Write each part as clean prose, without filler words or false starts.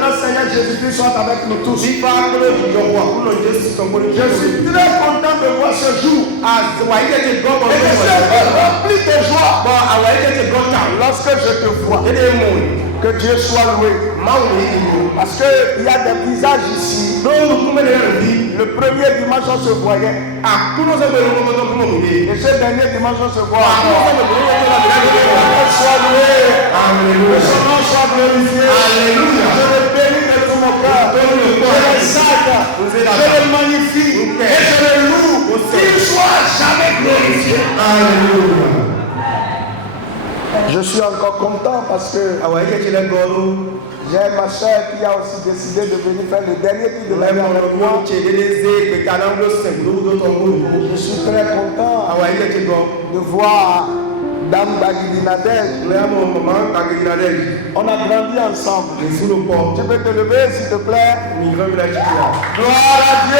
notre Seigneur Jésus-Christ soit avec nous tous. Je suis très content de voir ce jour. Et je suis rempli de joie lorsque je te vois. Que Dieu soit loué. Parce qu'il y a des visages ici. Le premier dimanche on se voyait. Et ce dernier dimanche on se voit. Soit loué. Que son nom soit glorifié. Alléluia. Je le bénis de tout mon cœur. Je le sacre. Je le magnifie. Et je le loue. Qu'il soit jamais glorifié. Alléluia. Je suis encore content parce que j'ai ma soeur qui a aussi décidé de venir faire le dernier tour de l'année avec moi. Je suis très content de voir Dame Bagidi Nadej. On a grandi ensemble. Tu peux te lever s'il te plaît. Gloire à Dieu.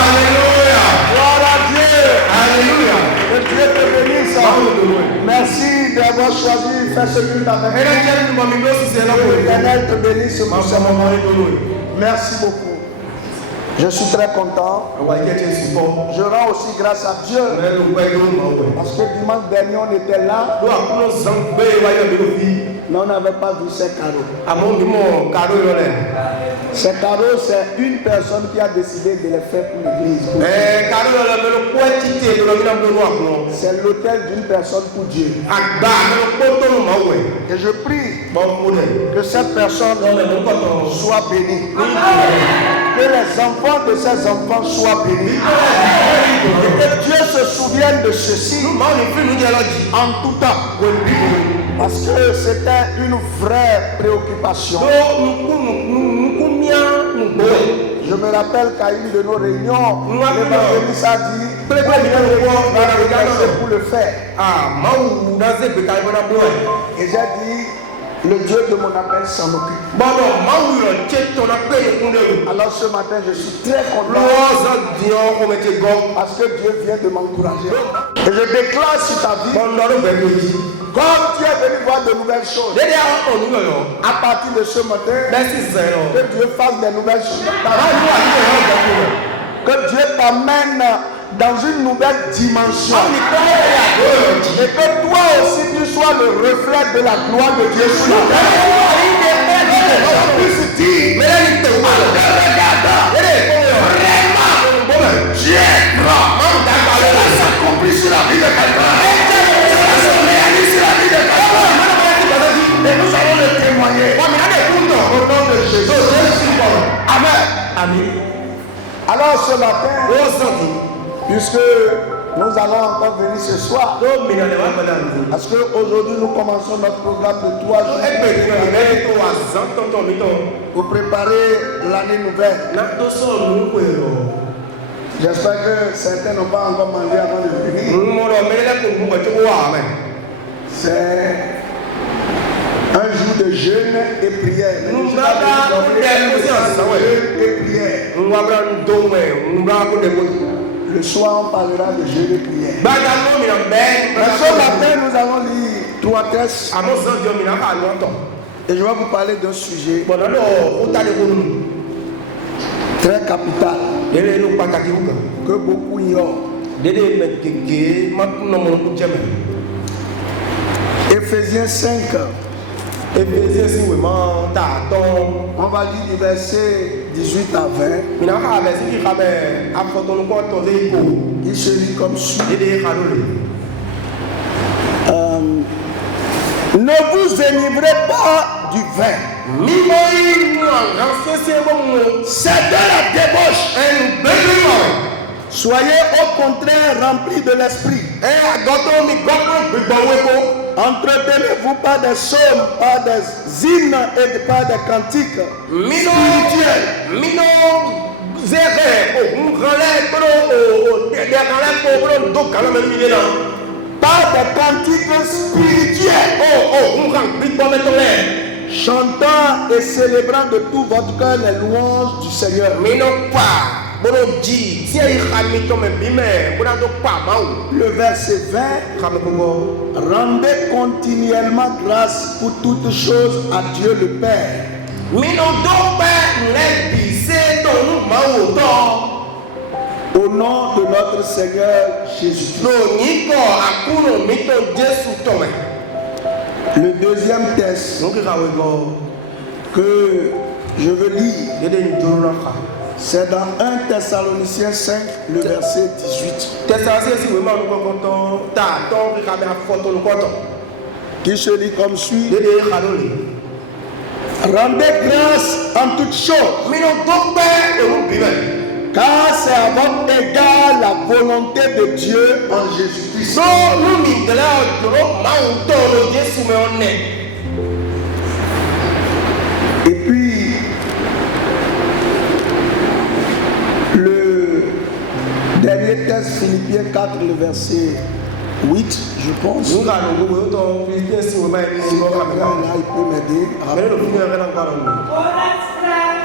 Alléluia. Gloire à Dieu. Alléluia. Que Dieu te bénisse. Merci d'avoir choisi de faire ce culte avec nous. L'Éternel te bénisse pour ce moment. Merci beaucoup. Je suis très content. Je rends aussi grâce à Dieu. Parce que dimanche dernier on était là. Mais on n'avait pas vu ces carreaux. Ces carreaux, c'est une personne qui a décidé de les faire pour l'église. C'est l'autel d'une personne pour Dieu. Et je prie que cette personne soit bénie. Que les enfants de ces enfants soient bénis. Et que Dieu se souvienne de ceci en tout temps. Parce que c'était une vraie préoccupation. Je me rappelle qu'à une de nos réunions, l'évangéliste a dit pour le faire. Et j'ai dit, le Dieu de mon appel s'en occupe. Alors ce matin, je suis très content parce que Dieu vient de m'encourager. Et je déclare sur ta vie, comme tu es venu voir de nouvelles choses, à partir de ce matin, que Dieu fasse des nouvelles choses. Que Dieu t'amène dans une nouvelle dimension. Et que toi aussi tu sois le reflet de la gloire de Dieu sur la terre. Dieu est grand. Cela s'accomplit sur la vie de quelqu'un. Cela se réalise sur la vie de quelqu'un. Et nous allons le témoigner. Au nom de Jésus. Amen. Amen. Alors ce matin, puisque nous allons encore venir ce soir, parce qu'aujourd'hui nous commençons notre programme de 3 jours pour préparer l'année nouvelle. J'espère que certains n'ont pas encore mangé avant de venir. C'est un jour de jeûne et prière. Le soir, on parlera de jeûne et prière. Mais ce matin, nous allons lire 3 textes. Et je vais vous parler d'un sujet très capital que beaucoup ignorent. Éphésiens 5. On va lire du verset 18 à 20. Il se lit comme suit. Ne vous enivrez pas du vin. C'est de la débauche. Soyez au contraire remplis de l'esprit. Entretenez-vous par des psaumes, par des hymnes et par des cantiques spirituels. Par des cantiques spirituels. Chantant et célébrant de tout votre cœur les louanges du Seigneur. Le verset 20. Rendez continuellement grâce pour toutes choses à Dieu le Père, Au nom de notre Seigneur Jésus. Le deuxième texte que je veux lire, c'est dans 1 Thessaloniciens 5, le verset 18. Qui se lit comme suit. Rendez grâce en toutes choses, car c'est à votre égard la volonté de Dieu en Jésus-Christ. Et puis, le dernier texte, Philippiens 4, le verset 8, je pense. Là, il peut m'aider.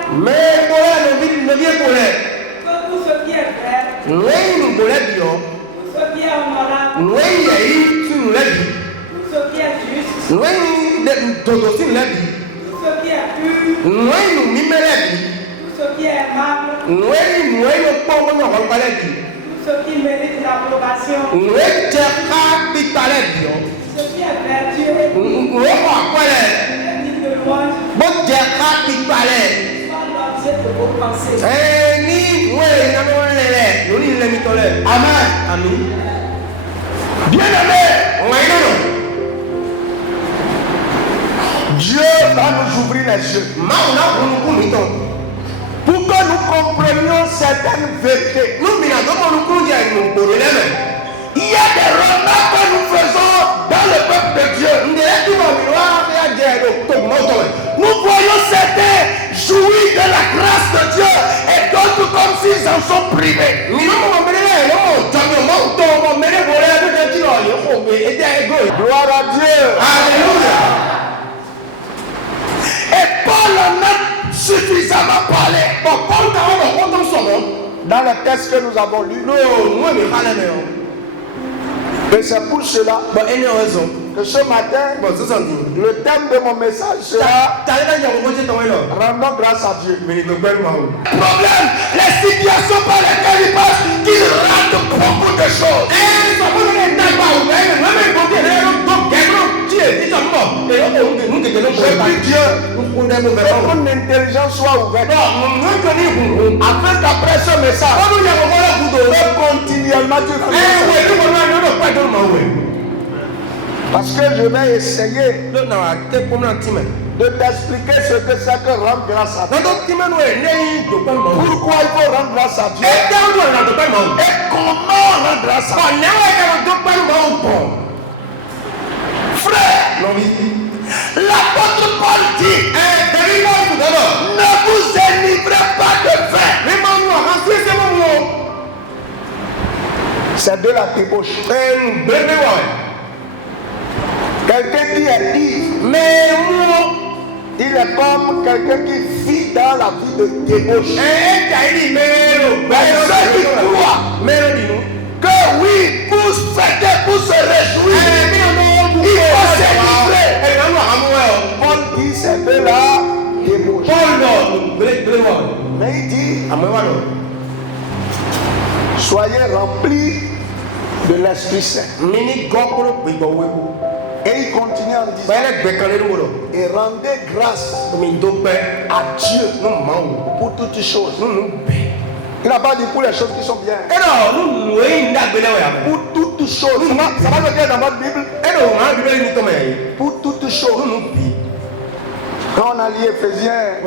Mais tout ce qui est vrai, tout ce qui est honorable, tout ce qui est juste, tout ce qui est pur, tout ce qui est aimable, tout ce qui mérite l'approbation, ce qui est vertueux, digne de louange, l'objet de vos pensées. Amen. Bien aimé, Dieu va nous ouvrir les yeux pour que nous comprenions certaines vérités. Il y a des remarques que nous faisons dans le peuple de Dieu. Nous voyons certains jouir de la grâce de Dieu et d'autres comme s'ils en sont privés. Gloire à Dieu. Alléluia. Et Paul en a suffisamment parlé. Dans le texte que nous avons lu. Et c'est pour cela que ce matin, le thème de mon message sera rendons grâce à Dieu. Problème, les situations par lesquelles il passe, qu'il rende beaucoup de choses. Je prie Dieu que mon intelligence soit ouverte afin qu'après ce message, continuellement parce que je vais essayer de t'expliquer ce que c'est que rendre grâce à Dieu. Pourquoi il faut rendre grâce à Dieu et comment rendre grâce à Dieu. Frère, l'apôtre Paul dit ne vous énivrez pas de vin. C'est de la débauche. Quelqu'un qui est ivre, mais il est comme quelqu'un qui vit dans la vie de débauche. Mais ceux qui croient que oui, pour fêter, pour se réjouir, il faut s'élivrer. Paul dit c'est de la débauche. Mais il dit soyez remplis de l'Esprit Saint. Et il continue en disant et rendez grâce à Dieu pour toutes choses. Il n'a pas dit pour les choses qui sont bien. Pour toutes choses. Ça va le dire dans votre Bible. Pour toutes choses. Quand on a lu Ephésiens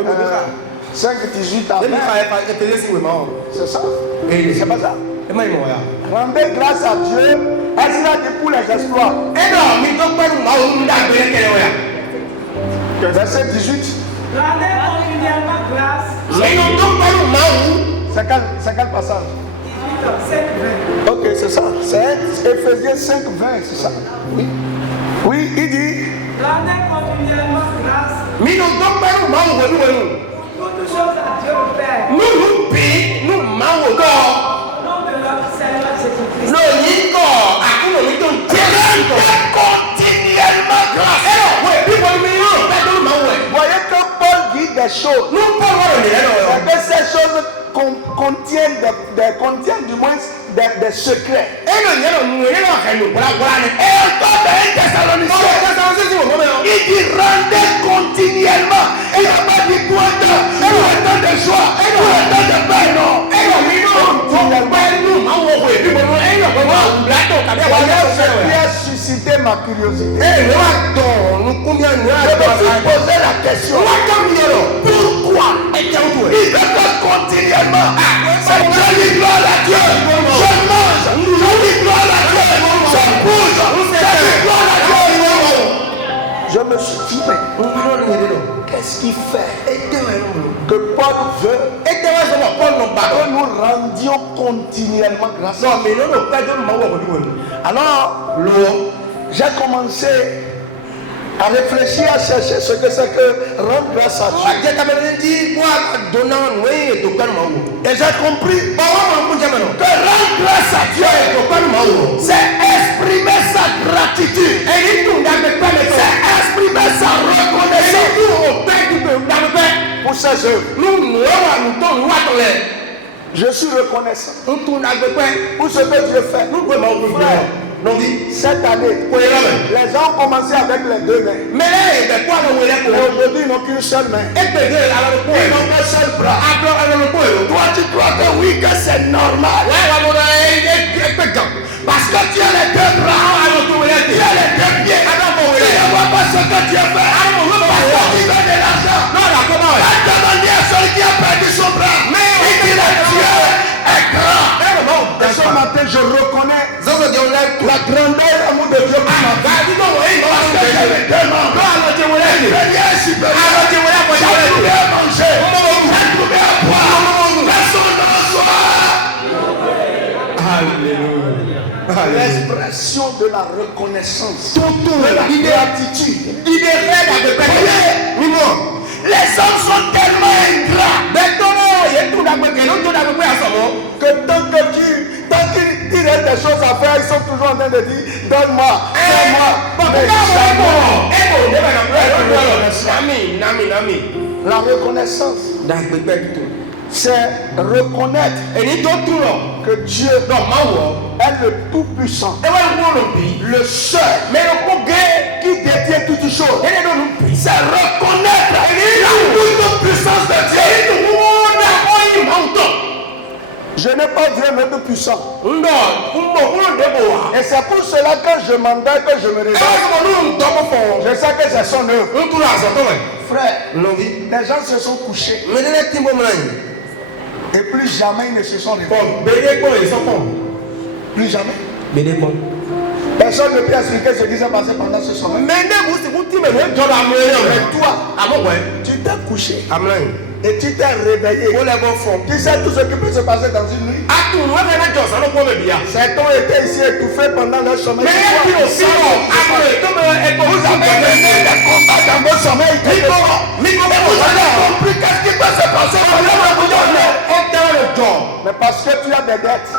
5, 18 à 20. C'est ça. C'est pas ça. Rendez grâce à Dieu. Est-ce là pour les exploits? Verset 18. Rendez continuellement grâce. C'est quel passage? 18 Ok, c'est ça. C'est Ephésiens 5, 20, c'est ça. Oui. Oui, il dit. Rendez continuellement grâce. Pour toutes choses à Dieu le Père. Au nom de notre Seigneur Jésus-Christ. Continuellement grâce. Voyez que Paul dit des choses. C'est que ces choses contiennent du moins des secrets. Et il dit rendez continuellement. Il n'a pas dit tout le temps de joie, tout le temps de paix, non. Voilà ce qui a suscité ma curiosité. Je me suis posé la question. Pourquoi il fait continuellement? C'est je dis gloire à Dieu. Je mange. Je dis gloire à Dieu. Je bouge. Je dis gloire à Dieu. Je me suis dit, mais qu'est-ce qu'il fait que Paul veut que nous rendions continuellement grâce à Dieu? Alors, j'ai commencé à réfléchir, à chercher ce que c'est que rendre grâce à Dieu. Et j'ai compris que rendre grâce à Dieu, c'est exprimer sa gratitude, c'est exprimer sa reconnaissance pour ses œuvres. Je suis reconnaissant pour ce que Dieu fait. Frère, cette année, les gens ont commencé avec les deux mains. Mais aujourd'hui, ils n'ont qu'une seule main. Ils n'ont qu'un seul bras. Toi, tu crois que oui, que c'est normal. Parce que tu as les deux bras, tu as les deux pieds. Tu ne vois pas ce que Dieu fait. Parce que tu veux de l'argent. La demande à celui qui a perdu son bras. Mais il dit que Dieu est grand. Et ce matin, je reconnais la grandeur et l'amour de Dieu. Parce que j'ai les deux membres. Seigneur est supérieur. J'ai trouvé à manger. J'ai trouvé à boire. Que son nom soit. Alléluia. L'expression de la reconnaissance, de la gratitude. Les hommes sont tellement ingrats que tant qu'il reste des choses à faire, ils sont toujours en train de dire donne-moi, donne-moi. La reconnaissance, c'est reconnaître que Dieu est le tout-puissant, le seul qui détient toutes choses. C'est reconnaître la toute-puissance de Dieu. Je n'ai pas vu un être puissant. Et c'est pour cela que je m'endors, que je me réveille. Je sais que c'est son œuvre. Frère, les gens se sont couchés. Et plus jamais ils ne se sont réveillés. Plus jamais. Personne ne peut expliquer ce qui s'est passé pendant ce sommeil. Mais toi, tu t'es couché. Et tu t'es réveillé. Tu sais tout ce qui peut se passer dans une nuit. Certains étaient ici étouffés pendant leur sommeil. Vous avez mené des combats dans vos sommeils. Vous avez compris qu'est-ce qui peut se passer pendant votre journée. Mais parce que tu as des dettes.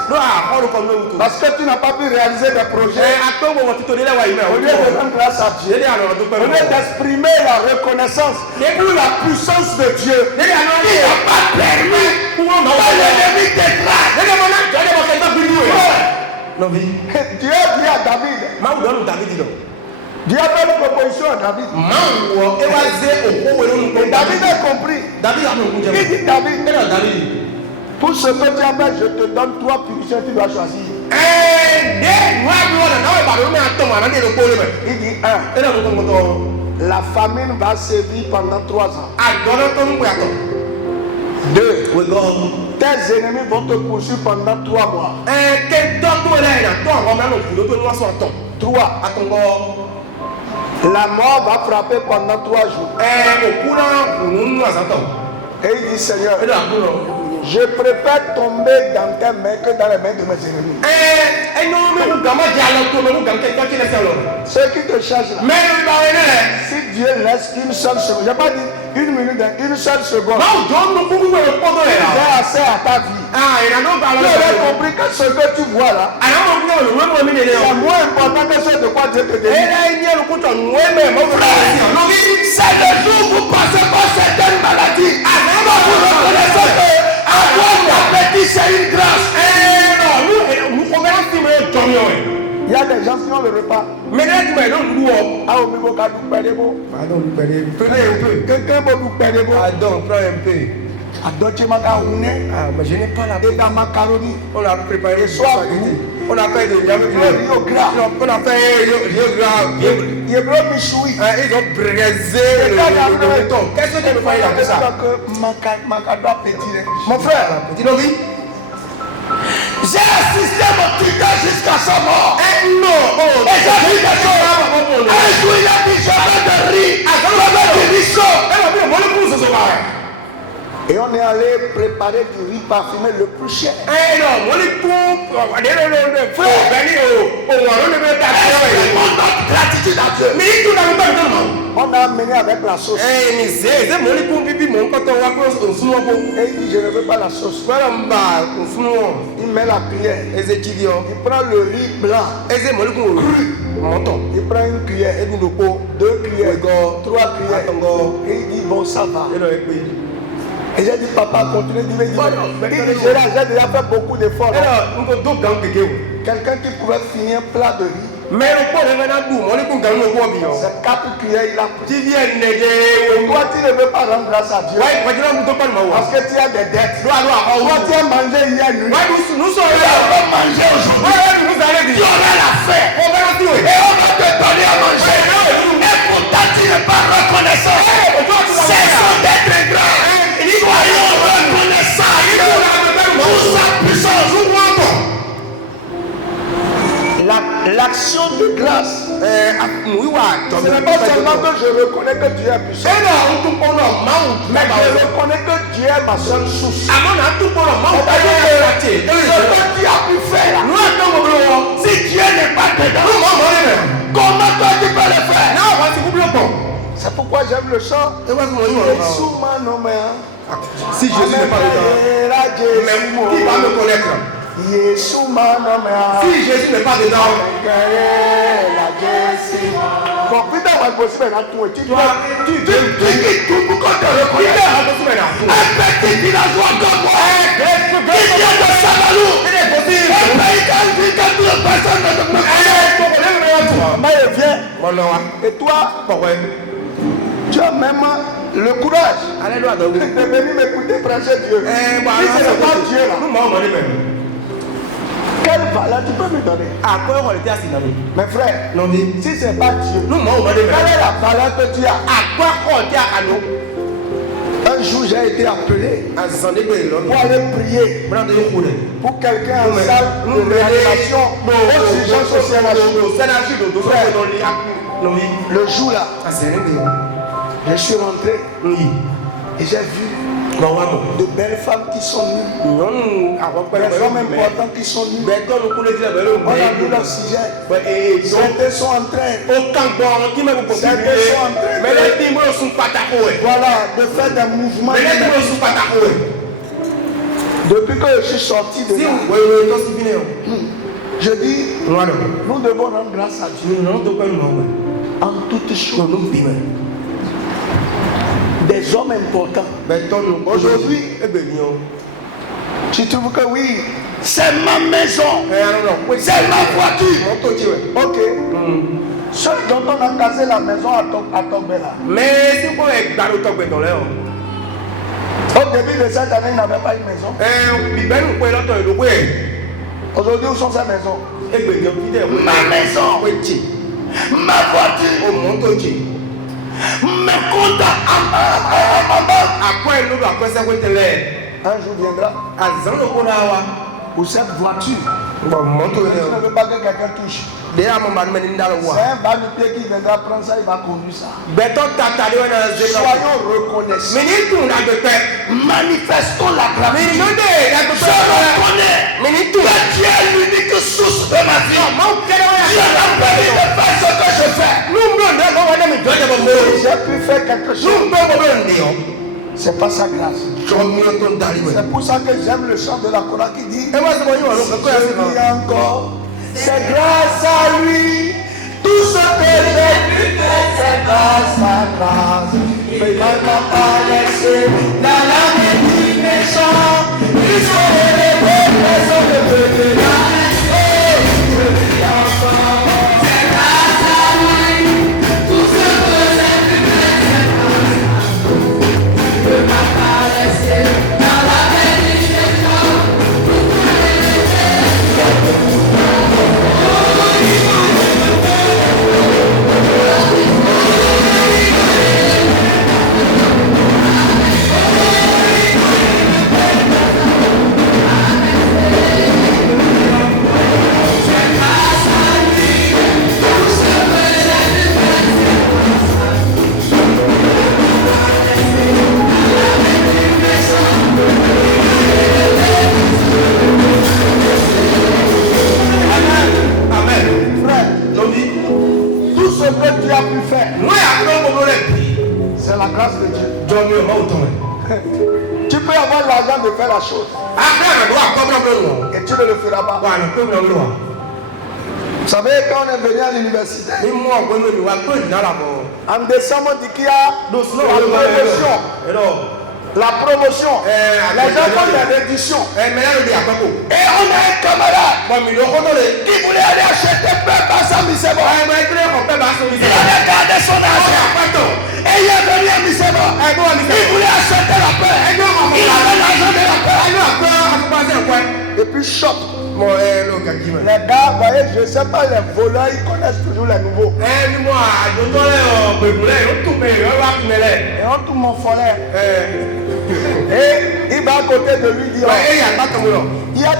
Parce que tu n'as pas pu réaliser des projets. Au lieu de rendre grâce à Dieu, au lieu d'exprimer la reconnaissance pour la puissance de Dieu, il n'a pas permis que l'ennemi t'écrase. Dieu dit à David, Dieu a fait une proposition à David. Et David a compris. Il dit David, pour ce que tu as fait, je te donne 3 punitions, tu dois choisir. Il dit 1. La famine va sévir pendant 3 ans. 2. Tes ennemis vont te poursuivre pendant 3 mois. 3. La mort va frapper pendant 3 jours. Et il dit Seigneur, je préfère tomber dans tes mains que dans les mains de mes ennemis. Ceux qui te cherchent là, si Dieu laisse une seule seconde, j'ai pas dit une minute, une seule seconde. C'est assez à ta vie. Tu aurais compris que ce que tu vois là, c'est moins important que ce de quoi Dieu te délivre. C'est le jour où vous passez par certaines maladies. Vous reconnaissez que avoir l'appétit c'est une grâce. Il y a des gens qui ont le repas. Ah, au niveau quand nous perdons. Quelqu'un veut nous perdre. Prends un peu. Adonne macaroni. Ah, mais je n'ai pas la Et la macaroni. On a préparé Soit on a fait de Rio Gras. On a fait Rio Gras. Il est vraiment michoui. Ils ont braisé le temps. Qu'est-ce que tu veux faire avec ça? Macadou petit. Mon frère, petit Novi. J'ai assisté mon tuteur jusqu'à sa mort. Non. Et j'ai vu des choses. Un jour il a dit je veux de riz. Je veux du risson. Et on est allé préparer du riz parfumé le plus cher. Gratitude à Dieu. On a amené avec la sauce. Et il dit je ne veux pas la sauce. Il met la cuillère. Il prend le riz blanc. Il prend une cuillère, 2 cuillères, 3 cuillères. Et il dit bon ça va. Et j'ai dit papa continue de dire. Il dit j'ai déjà fait beaucoup d'efforts. Quelqu'un qui pouvait finir un plat de riz. C'est 4 cuillères il a pris. Toi tu ne veux pas rendre grâce à Dieu. Parce que tu as des dettes. Toi tu as mangé hier nuit. Nous allons manger aujourd'hui. Tu auras la faim. Et on va te donner à manger. Et pourtant tu n'es pas reconnaissant. Cessons d'être ingrats. Soyons reconnaissants pour sa puissance. L'action de grâce, ce n'est pas seulement que je reconnais que Dieu est puissant, mais je reconnais que Dieu est ma seule source. C'est-à-dire que ce que tu as pu faire, si Dieu n'est pas dedans, comment toi tu peux le faire? C'est pourquoi j'aime le chant. Si Jésus n'est pas dedans, mais qui va me connaître? Si Jésus n'est pas dedans, bon, putain, moi, je me suis fait tu tu quittes tout pour qu'on te reconnaisse. Un petit villageois comme moi, qui vient de Sabalou, un pays quand personne ne te connaît. Et toi, tu as même le courage de venir m'écouter prêcher Dieu. Si ce n'est pas Dieu là, quelle valeur tu peux me donner? Mes frères, si ce n'est pas Dieu, quelle est la valeur que tu as? Un jour j'ai été appelé pour aller prier pour quelqu'un en salle de réanimation d'urgence sociale. Le jour là, je suis rentré et j'ai vu de belles femmes qui sont nues, des hommes importants qui sont nus. On a vu l'oxygène. Certains sont en train de faire des mouvements. Depuis que je suis sorti de là, je dis, nous devons rendre grâce à Dieu en toutes choses. Des hommes importants. Aujourd'hui, tu trouves que oui, c'est ma maison, c'est ma voiture. Ok. Ceux dont on a cassé la maison à Togbela. Mais si vous êtes dans le Togbela, au début de cette année, il n'avait pas une maison. Aujourd'hui, où sont ces maisons? Ma maison, ma voiture. Mais compte un jour viendra où cette voiture tu ne veux pas que quelqu'un touche. C'est un bannier qui viendra prendre ça, il va conduire ça. Soyons reconnaissants. Manifestons la gratitude. Je reconnais que Dieu est l'unique source de ma vie. Dieu n'a pas dit de faire ce que je fais. j'ai pu faire quelque chose, c'est pas sa grâce. C'est pour ça que j'aime le chant de la Korah qui dit, je dis encore, c'est grâce à lui. Tout ce que j'ai pu faire, c'est grâce à grâce. Mais il m'a pas laissé dans la main du méchant. Ils sont élevés, ils sont devenus là. Je dis encore, c'est grâce à lui. Tout ce que j'ai pu faire, c'est grâce à lui. Il m'a pas laissé dans la main du méchant. Ils sont élevés. C'est la grâce de Dieu. Tu peux avoir l'argent de faire la chose et tu ne le feras pas. Vous savez, quand on est venu à l'université, en décembre, on dit qu'il y a la promotion. Les gens font des réductions. Et on a un camarade qui voulait aller acheter Pep à Misebo. Il avait gardé son argent. Et il est venu à Misebo. Il voulait acheter la paix. Il avait l'argent de la paix. Et puis choc. Les gars, voyez, je ne sais pas, les voleurs, ils connaissent toujours les nouveaux. Et on tout mon follet. Et il va à côté de lui dire, il y a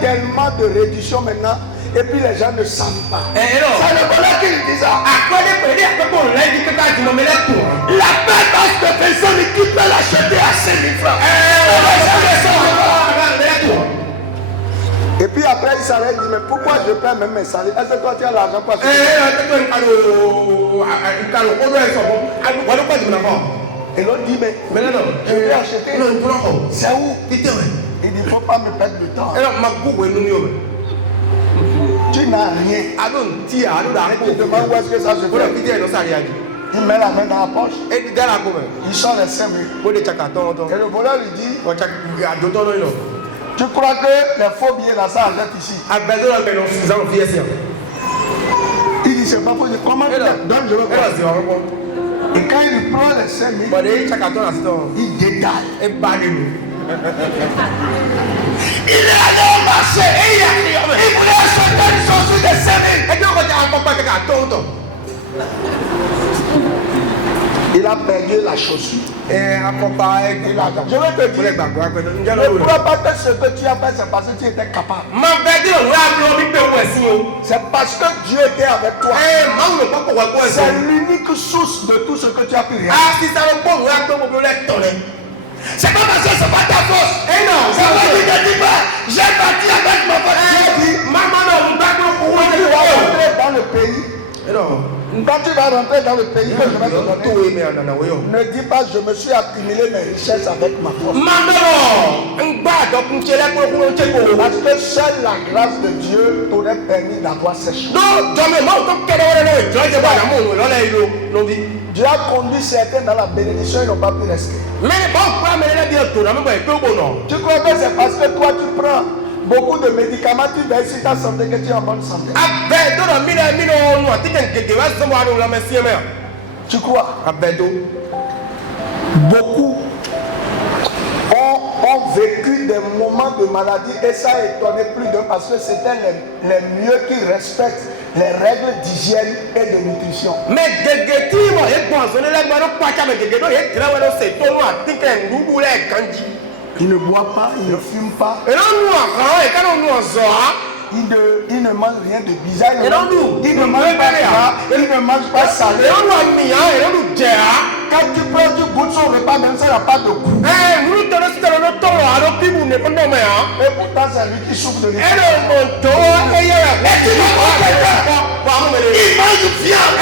tellement de réduction maintenant. Et puis les gens ne savent pas. C'est le voleur qui lui dit ça. La paix basse de personne qui peut l'acheter à 5 000 francs. Et puis après il s'arrête, il dit mais pourquoi je perds même mes salaires? Est-ce que toi tu as l'argent pour acheter? Et l'autre dit mais je vais acheter. C'est où? Il dit il ne faut pas me perdre de temps. Tu n'as rien. Tu demandes où est-ce que ça se fait. Il met la main dans la poche. Il sort les 5 000. Et le voleur lui dit, tu crois que les faux billets là ça achète ici? Il dit c'est pas possible. Comment tu donnes? Je veux pas. Et quand il prend les 5 000, il détaille. Il est allé au marché et il voulait acheter une chaussure de 5 000. Il a perdu la chaussure. Je vais te dire, ne crois pas que ce que tu as fait, c'est parce que tu étais capable. C'est parce que Dieu était avec toi. C'est l'unique source de tout ce que tu as pu réaliser. C'est pas parce que c'est pas ta force. Et non, c'est pas que tu ne dis pas, j'ai bâti avec ma force. Tu vas rentrer dans le pays. Quand tu vas rentrer dans le pays que je vais te donner, ne dis pas je me suis accumulé mes richesses avec ma force. Parce que seule la grâce de Dieu t'aurait permis d'avoir ces choses. Dieu a conduit certains dans la bénédiction, ils n'ont pas pu rester. Tu crois que c'est parce que toi tu prends beaucoup de médicaments, tu baisses sur ta santé que tu es en bonne santé. Tu crois? Beaucoup ont vécu des moments de maladie et ça a étonné plus d'un parce que c'était les mieux qui respectent les règles d'hygiène et de nutrition. Il ne boit pas, il ne fume pas. Il ne mange rien de bizarre. Il ne mange pas gras, il ne mange pas salé. Quand tu prends, tu goûtes son repas, même ça n'a pas de goût. Et pourtant, c'est lui qui souffre de l'état. Il mange viande.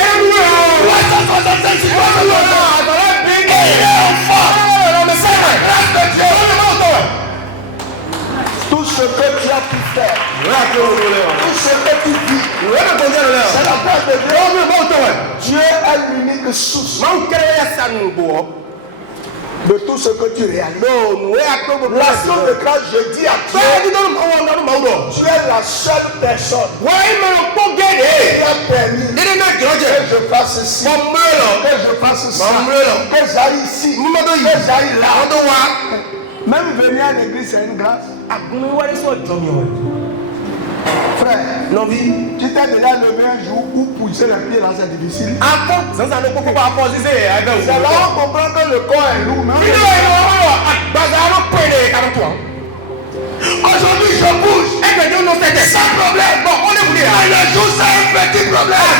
cette situation. Il est enfant. C'est la grâce de Dieu. Tout ce que tu as pu faire, tout ce que tu vis, c'est la grâce de Dieu. Dieu est l'unique source de tout ce que tu réalises. L'action de grâce, je dis à Dieu, tu es la seule personne qui a permis que je fasse ceci, que je fasse ça, que j'aille ici, que j'aille là. Même venir à l'église, c'est une grâce. Frère, tu t'es déjà levé un jour où pousser les pieds là, c'est difficile. C'est là on comprend que le corps est lourd. Aujourd'hui, je bouge. Sans problème. Bon, on est venu. Le jour, c'est un petit problème.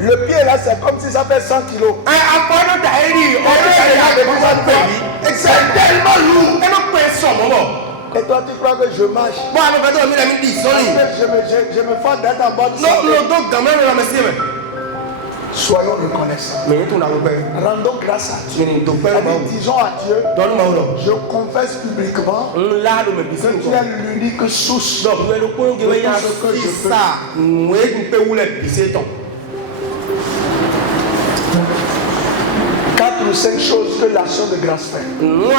Le pied là, c'est comme si ça fait 100 kilos. C'est tellement lourd. Et toi, tu crois que je marche? Je me fais d'être en bas de ça. Soyons reconnaissants. Rendons grâce à Dieu. Disons à Dieu, je confesse publiquement que tu es l'unique source de tout ce que je fais. 4 ou 5 choses que l'action de grâce fait. Vous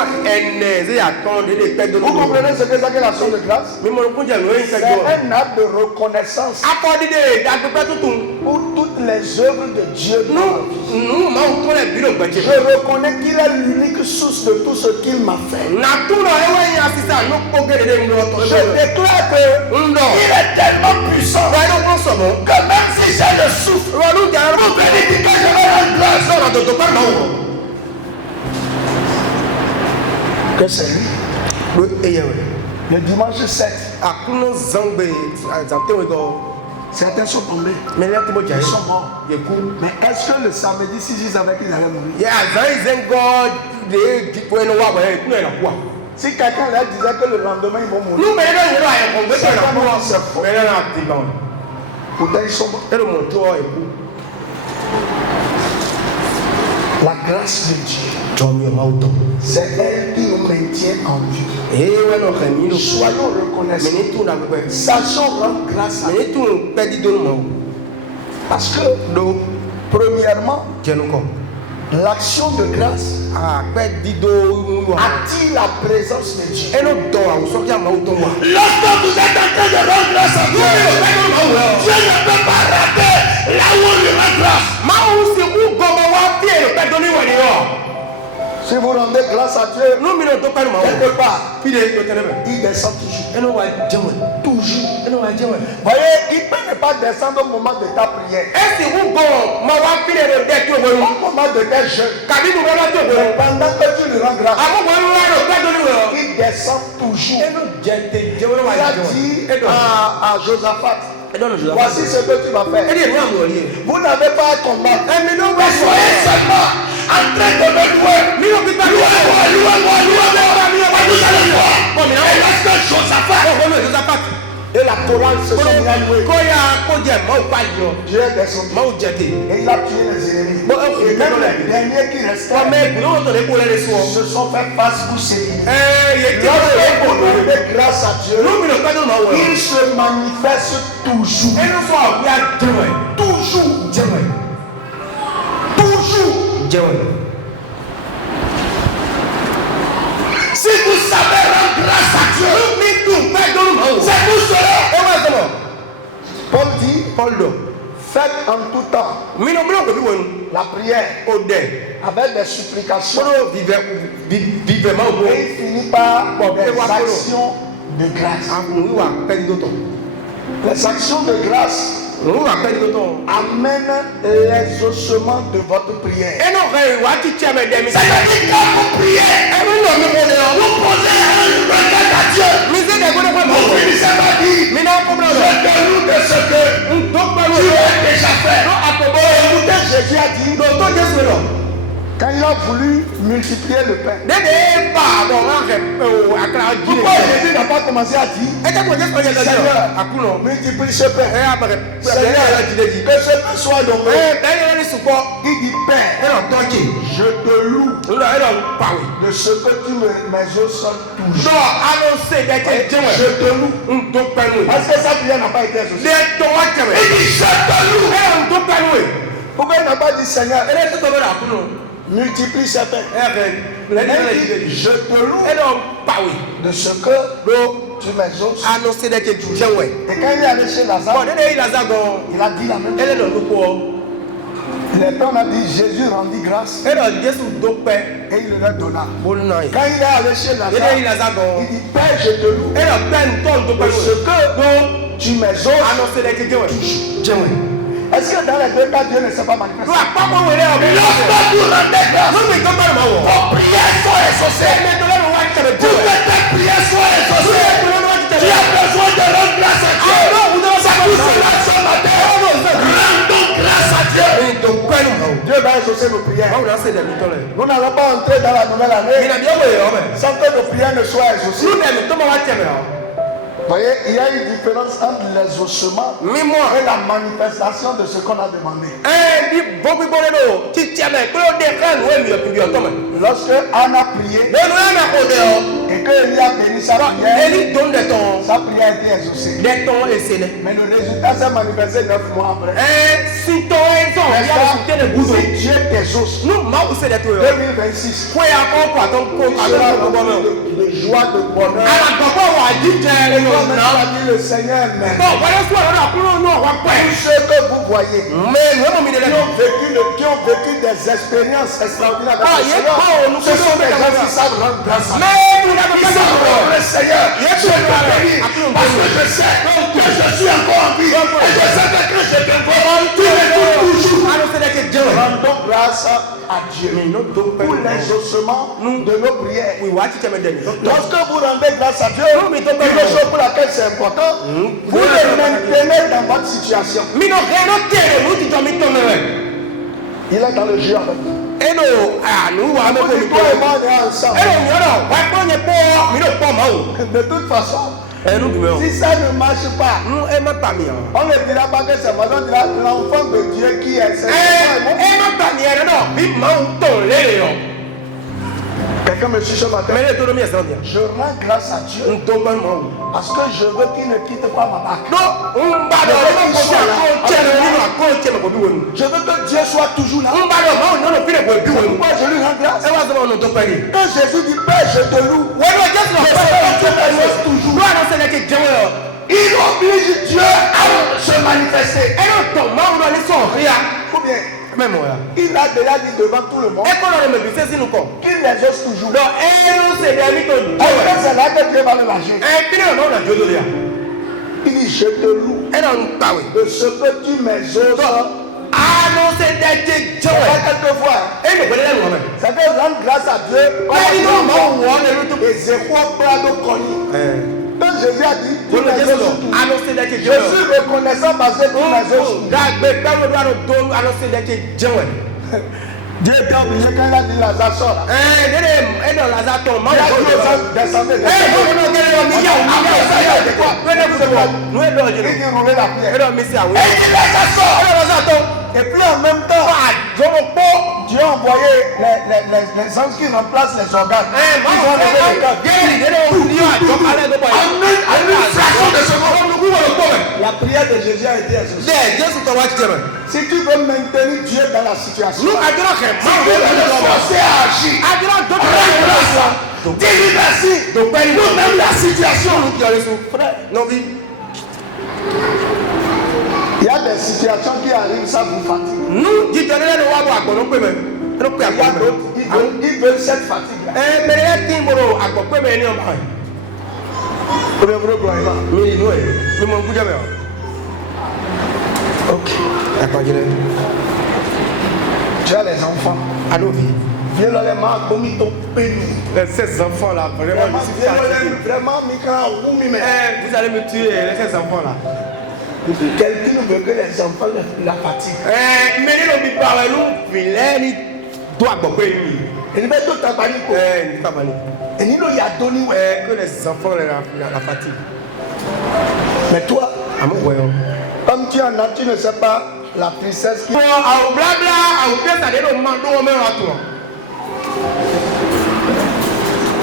comprenez ce que c'est que l'action de grâce? C'est un acte de reconnaissance pour toutes les œuvres de Dieu. Je reconnais qu'il est l'unique source de tout ce qu'il m'a fait. Je déclare qu'il est tellement puissant que même si j'ai le souffle, vous venez dire que je vais rendre grâce. Que c'est lui. Le dimanche 7. Certains sont tombés. Ils sont morts. Mais est-ce que le samedi, si je savais qu'ils allaient mourir? Si quelqu'un leur disait que le lendemain ils vont mourir, c'est faux. Pourtant ils sont morts. La grâce de Dieu, c'est elle qui nous maintient en vie. Soyons reconnaissants. Sachons rendre grâce à Dieu. Parce que, premièrement, l'action de grâce attire la présence de Dieu. Lorsque vous êtes en train de rendre grâce à Dieu, Dieu ne peut pas rater là où on lui rend grâce. Si vous rendez grâce à Dieu, quelque part, il descend toujours. Toujours. Voyez, il peut ne pas descendre au moment de ta prière. Au moment de tes jeûnes. Pendant que tu lui rends grâce, il descend toujours. Il a dit à Josaphat, voici ce que tu vas faire. Vous n'avez pas à combattre. Mais soyez seulement en train de me louer. Louez-moi. Vous allez voir. Et lorsque Josaphat et la chorale se sont mis à louer, Dieu est descendu. Et il a tué les ennemis. Et même les derniers qui restaient se sont fait face pour s'éliminer. Lorsque vous rendez grâce à Dieu, il se manifeste toujours. Toujours. Si vous savez rendre grâce à Dieu, c'est pour cela. Paul dit, faites en tout temps la prière avec des supplications. Et il finit par des actions de grâce. Les actions de grâce amènent les ossements de votre prière. C'est-à-dire quand vous priez, vous posez une requête à Dieu. Vous finissez par dire, je te loue de ce que tu as déjà fait. Écoutez, Jésus a dit, Quand il a voulu multiplier le pain, pourquoi Jésus n'a pas commencé à dire Seigneur, multiplie ce pain. Seigneur, que ce pain soit nombreux. Il dit Père, je te loue de ce que tu mes os sont touchés. Je te loue. Parce que sa prière n'a pas été associée. Il dit Je te loue. Pourquoi il n'a pas dit Seigneur, multiplie ce pain. Je te loue de ce que tu mes os. Et quand il est allé chez Lazare, il a dit la même chose. Les pères ont dit Jésus rendit grâce et il leur donna. Quand il est allé chez Lazare, il dit Père, je te loue de ce que tu mes os touches. Est-ce que dans les deux cas, Dieu ne s'est pas manifesté? Lorsque vous rendez grâce, vos prières sont exaucées. Toutes tes prières sont exaucées. Tu as besoin de rendre grâce à Dieu. C'est pour cela ce matin, rendons grâce à Dieu. Dieu va exaucer nos prières. Nous n'allons pas entrer dans la nouvelle année sans que nos prières ne soient exaucées. Vous voyez, il y a une différence entre l'exaucement et la manifestation de ce qu'on a demandé. Lorsque Anna a prié et que Élie a béni sa prière a été exaucée. Mais le résultat s'est manifesté 9 mois après. Si Dieu t'exauce, 2026, de joie, de bonheur. Le Seigneur même. Tous ceux que vous voyez qui ont vécu des expériences extraordinaires avec le Seigneur, ce sont des gens qui savent rendre grâce à Dieu. Ils savent rendre le Seigneur. Je te bénis parce que je sais que je suis encore en vie. Et je sais que quand je te vois, tu me toujours. Rendons grâce à Dieu pour l'exaucement de nos prières. Lorsque vous rendez grâce à Dieu, une chose pour laquelle c'est important, vous le maintenez dans votre situation. Il est dans le jeu avec vous. Toi et moi, on est ensemble. De toute façon, si ça ne marche pas, on ne dira pas que c'est moi, on dira l'enfant de Dieu qui est. Quelqu'un me suit ce matin. Je rends grâce à Dieu parce que je veux qu'il ne quitte pas ma barque. Je veux que Dieu soit toujours là. Pourquoi je lui rends grâce? Quand Jésus dit Père, je te loue, il oblige Dieu à se manifester. Ou bien il a déjà dit devant tout le monde qu'il les ose toujours. C'est là que Dieu va le lâcher. Il dit je te loue de ce que tu m'exauces. Quelquefois, ça veut rendre grâce à Dieu. Quand Jésus a dit, je suis reconnaissant parce que tout Dieu était obligé quand il a dit Lazare sort là. Et puis en même temps, Dieu a envoyé les anges qui remplacent les organes. Ils ont levé le cœur. En une fraction de seconde, la prière de Jésus a été exaucée. Si tu veux maintenir Dieu dans la situation, si tu veux le forcer à agir, dis-lui merci. Nous-mêmes la situation. Il y a des situations qui arrivent, ça vous fatigue. Ils veulent cette fatigue-là. Ok. Tu as les enfants. Viens les mains comme ils t'ont péni. Ces enfants-là, vraiment, je suis fatigué. Vous allez me tuer, ces enfants-là. Quelqu'un veut que les enfants la fatiguent. Toi, beaucoup lui. Et il va tout tabaner. Il tabaner. Et il y a donné Que les enfants la fatigue. Mais toi, voyons. Comme tu en as, tu ne sais pas la princesse qui. Blabla,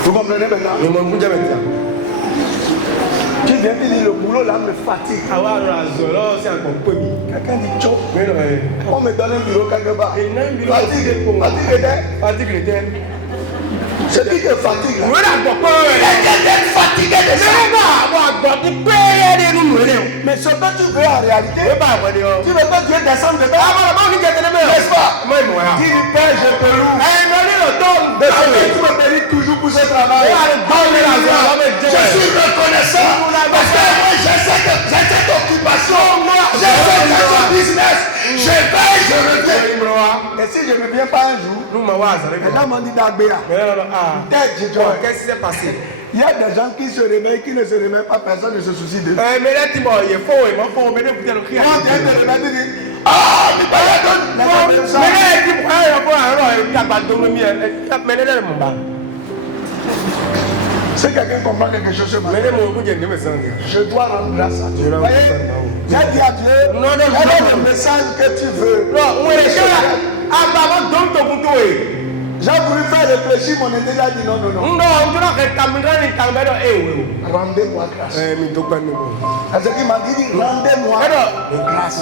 Vous comprenez maintenant? Tu viens de dire le boulot là me fatigue. Quelqu'un dit tchou. On me donne un bureau quelque part. Fatigue. C'est qui te fatigue là? Quelqu'un fatigué de ça. Mais ce que tu veux en réalité, tu veux que Dieu descende de terre. N'est-ce pas? Dis Père, je te loue. Tu me bénis toujours pour ce travail. Je suis reconnaissant parce que moi j'ai cette occupation, j'ai ce business. Je vais, je reviens. Et si je ne viens pas un jour, maintenant on dit d'Agbéa. Qu'est-ce qui s'est passé? Il y a des gens qui se réveillent, qui ne se réveillent pas, personne ne se soucie d'eux. Mais là, tu vois, il faut, on vient de réveiller, ah, mais pas la donne. Si quelqu'un comprend quelque chose, je dois rendre grâce à Dieu. J'ai dit à Dieu, quel est le message que tu veux? J'ai voulu faire réfléchir, mon idée a dit non. Rendez-moi grâce. C'est ce qu'il m'a dit, rendez-moi grâce.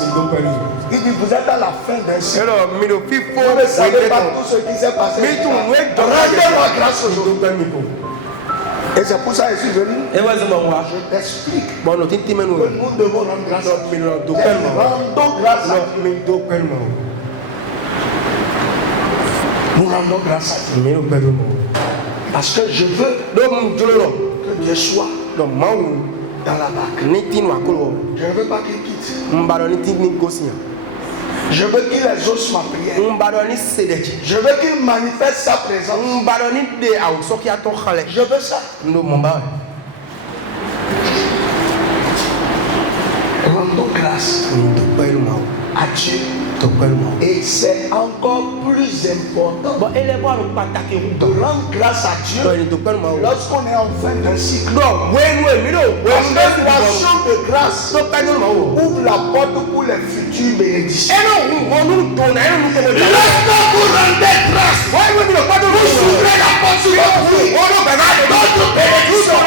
Il dit, vous êtes à la fin d'un cycle. Vous ne savez pas tout ce qui s'est passé. Rendez-moi grâce aujourd'hui. Et c'est pour ça que je suis venu. Je t'explique que nous devons rendre grâce à Dieu. Rendons grâce à Dieu. Nous rendons grâce à Dieu. Parce que je veux que Dieu soit dans la barque. Je ne veux pas qu'il quitte. Je veux qu'il exauce ma prière. Je veux qu'il manifeste sa présence. Je veux ça. Rendons grâce à Dieu. Et c'est encore plus important de rendre grâce à Dieu lorsqu'on est en fin d'un cycle. Parce que l'action de grâce ouvre la porte pour les futures bénédictions. Lorsque vous rendez grâce, vous ouvrez la porte sur votre bénédiction.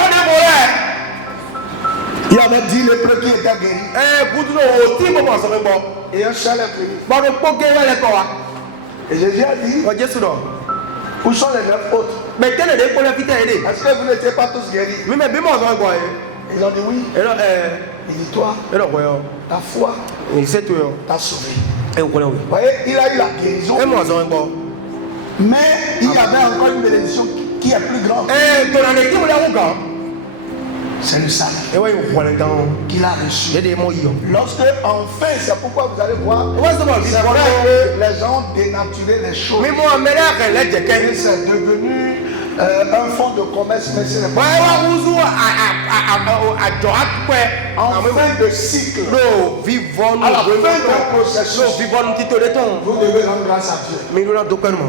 Il avait dit le prêtre qui était guéri. Et un seul est venu. Et Jésus a dit, où sont les 9 autres? Est-ce que vous n'étiez pas tous guéris? Ils ont dit oui. Il dit toi, ta foi t'a sauvé. Vous voyez, il a eu la guérison. Mais il y avait encore une bénédiction qui est plus grande. C'est le salaire qu'il a reçu. Lorsque, enfin, c'est pourquoi vous allez voir, c'est vrai que les gens ont dénaturé les choses. Et c'est devenu un fonds de commerce, mais c'est en fin de cycle, à la fin d'un processus, vous devez rendre grâce à Dieu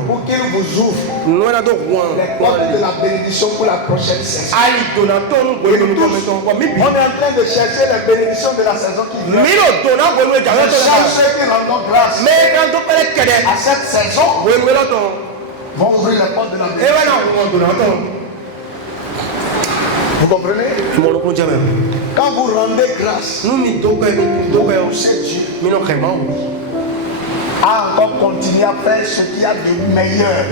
pour qu'il vous ouvre les portes de la bénédiction pour la prochaine saison. On est en train de chercher les bénédictions de la saison qui vient. Ceux qui rendent grâce à cette saison vont ouvrir les portes de la bénédiction. Vous comprenez? Quand vous rendez grâce, c'est Dieu a encore continué à faire ce qu'il y a de meilleur.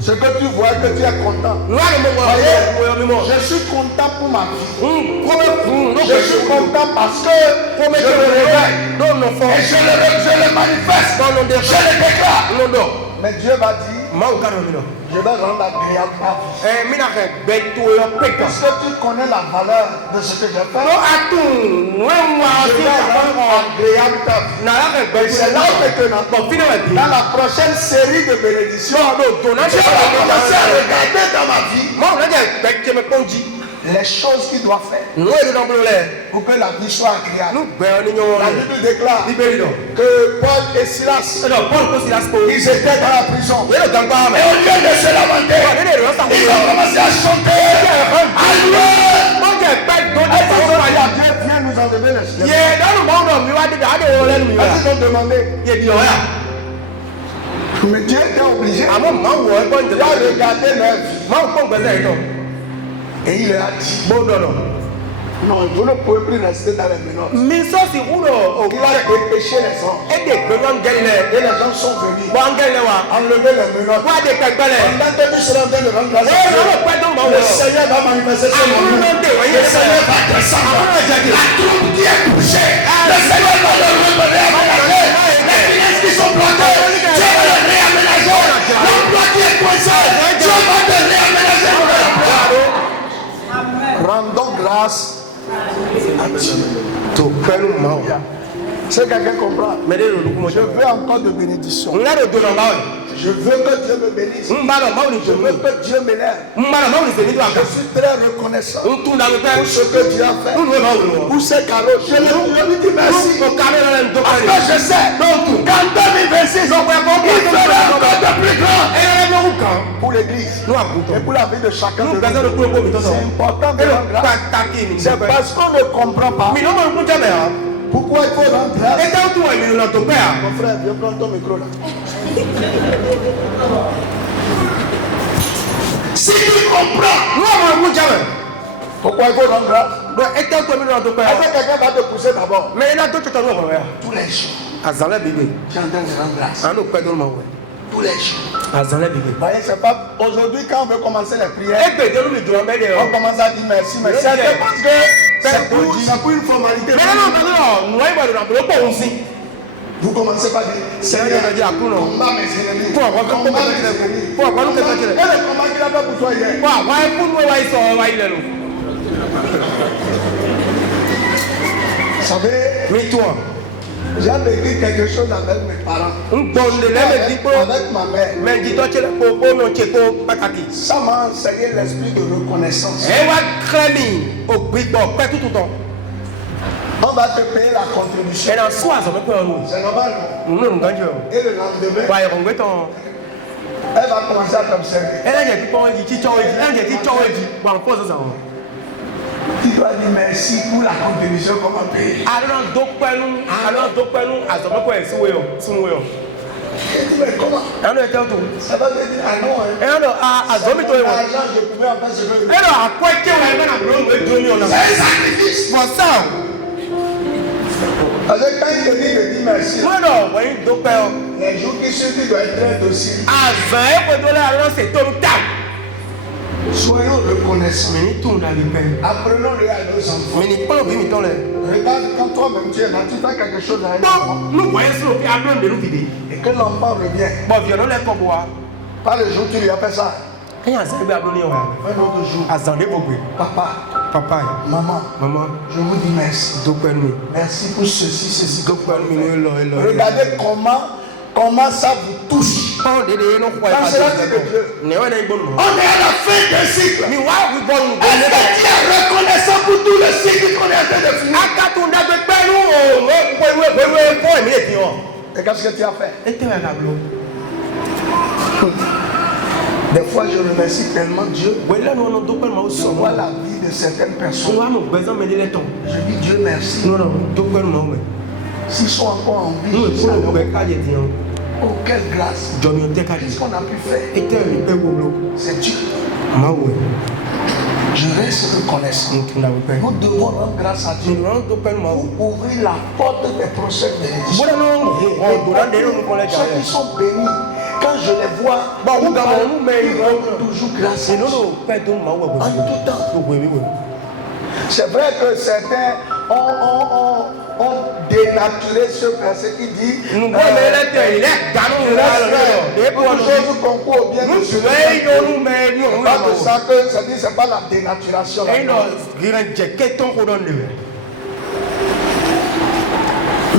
Ce que tu vois, que tu es content. Je suis content pour ma vie. Je suis content parce que je le réveille. Et je le manifeste. Je le déclare. Mais Dieu va dire, je vais rendre agréable ta vie. Parce que tu connais la valeur de ce que j'ai fait. Je vais rendre agréable ta vie. Et c'est là maintenant, dans la prochaine série de bénédictions, je vais commencer à regarder dans ma vie les choses qu'il doit faire pour que la vie soit agréable. La Bible déclare que Paul et Silas, ils étaient dans la prison. Et au lieu de se lamenter, ils ont commencé à chanter, à louer. Dieu vient nous enlever les cieux. Ils ont demandé. Mais Dieu était obligé. Il a regardé leur vie. Et il a dit, non, vous ne pouvez plus rester dans les menottes. Il a dépêché les hommes. Et les gens sont venus enlever les menottes. Pendant que nous serons en train de rendre grâce à Dieu, le Seigneur va manifester son nom. Le Seigneur va descendre. La troupe qui est couchée, le Seigneur va le reménager. Les finances qui sont bloquées, Dieu va le réaménager. L'emploi qui est coincé, Dieu va le réaménager. Rendons grâce à Dieu. C'est quelqu'un comprend. Je veux encore de bénédiction. Je veux que Dieu me bénisse. Je veux que Dieu m'élève. Je suis très reconnaissant pour ce que Dieu a fait. Pour ces carreaux. Je lui dis merci. Parce que je sais qu'en 2026, il fera encore de plus grand pour l'église et pour la vie de chacun de nous. C'est important de rendre grâce. C'est parce qu'on ne comprend pas. Pourquoi il faut rendre grâce? Mon frère, viens prendre ton micro là. Si tu comprends pourquoi il faut rendre grâce, est-ce que quelqu'un va te pousser d'abord? Tous les jours, tu es en train de rendre grâce. Tous les jours. Voyez, c'est pas aujourd'hui quand on veut commencer les prières, on commence à dire merci, merci. C'est parce que c'est pour une formalité. Vous commencez par dire Seigneur, combat mes ennemis. Et le combat qu'il a fait pour toi hier. Vous savez, j'avais dit quelque chose avec mes parents. Avec ma mère. Ça m'a enseigné l'esprit de reconnaissance. On va te payer la contribution. C'est normal, non? Et le lendemain, elle va commencer à t'observer. Tu dois dire merci pour la contribution qu'on m'a payée. Et tu dis, comment? Ça va te dire, ah non, l'argent, je pouvais en faire ce que je veux. C'est un sacrifice. Parce que quand il te dit de dire merci, les jours qui suivent, tu dois être très docile. Soyons reconnaissants. Apprenons-le à nos enfants. Regarde, quand toi-même tu es là, tu fais quelque chose à un enfant. Et que l'enfant revient. Pas le jour où tu lui as fait ça. Un autre jour. Papa, maman, je vous dis merci. Merci pour ceci. Regardez comment ça vous touche. Quand cela dit de Dieu, on est à la fin d'un cycle. Est-ce que tu es reconnaissant pour tout le cycle qu'on est en train de finir? Et qu'est-ce que tu as fait? Des fois, je remercie tellement Dieu de voir la vie de certaines personnes. Je dis Dieu merci. S'ils sont encore en vie, oh, quelle grâce. Qu'est-ce qu'on a pu faire? C'est Dieu. Je reste reconnaissant. Nous devons rendre grâce à Dieu pour ouvrir la porte des prochaines bénédictions. Ceux qui sont bénis, quand je les vois, ils rendent toujours grâce à Dieu. En tout temps. C'est vrai que certains ont dénaturé ce verset qui dit chose concourt au bien de celui qui pas de ça que ça dit c'est pas la dénaturation.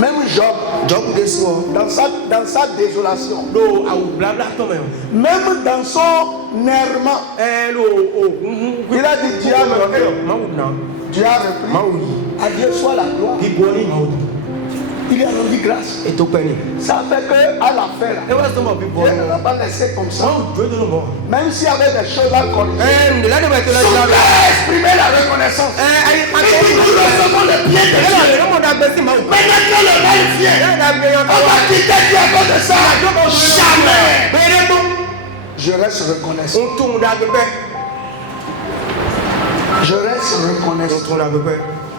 Même Job, dans sa désolation, même dans son errement, il a dit Dieu a repris. À Dieu soit la gloire. Il a rendu grâce. Ça fait que à la fin, Dieu ne l'a pas laissé comme ça. Même s'il y avait des choses à corriger, son cœur a exprimé la reconnaissance. Nous recevons le bien de Dieu. Maintenant que le mal vient, on va quitter Dieu à cause de ça. Jamais. Je reste reconnaissant. Je reste reconnaissant.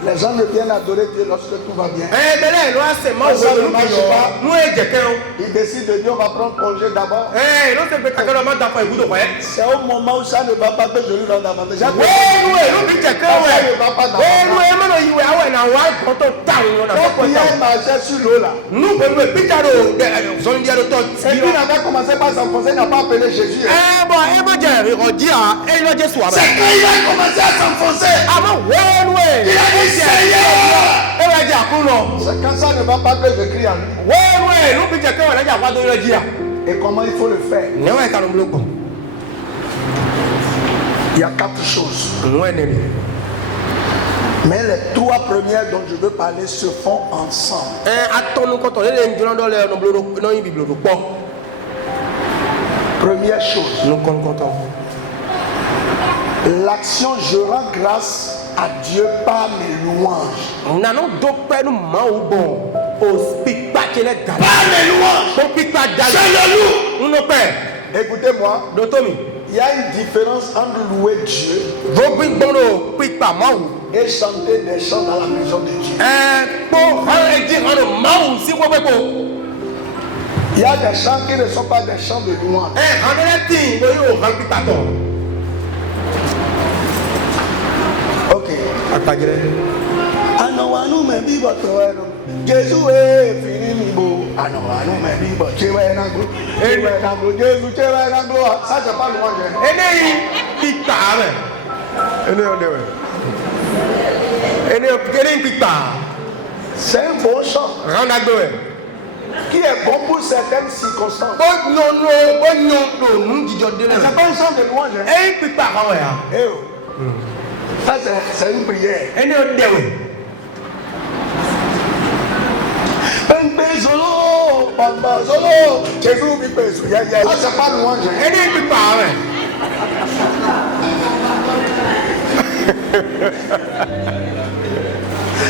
Les gens ne viennent adorer Dieu lorsque tout va bien. Ça ne marche pas. Ils décident de dire on va prendre congé d'abord. C'est au moment où ça ne va pas que je lui rends davantage. Ça ne va pas davantage. Pierre marchait sur l'eau là. Et puis il avait commencé par s'enfoncer, il n'a pas appelé Jésus. C'est quand il a commencé à s'enfoncer. Il a dit Seigneur. C'est quand ça ne va pas que je crie à lui. Et comment il faut le faire? Il y a 4 choses. Mais les 3 premières dont je veux parler se font ensemble. Première chose. L'action je rends grâce à Dieu par mes louanges. Par mes louanges. Je le loue. Écoutez-moi. Il y a une différence entre louer Dieu et chanter des chants dans la maison de Dieu. Il y a des chants qui ne sont pas des chants de louange. Ok. Jésus est fini mibo. Ça c'est pas louange. C'est un bon chant qui est bon pour certaines circonstances. C'est pas un chant de louange. Ça c'est une prière. C'est pas louange.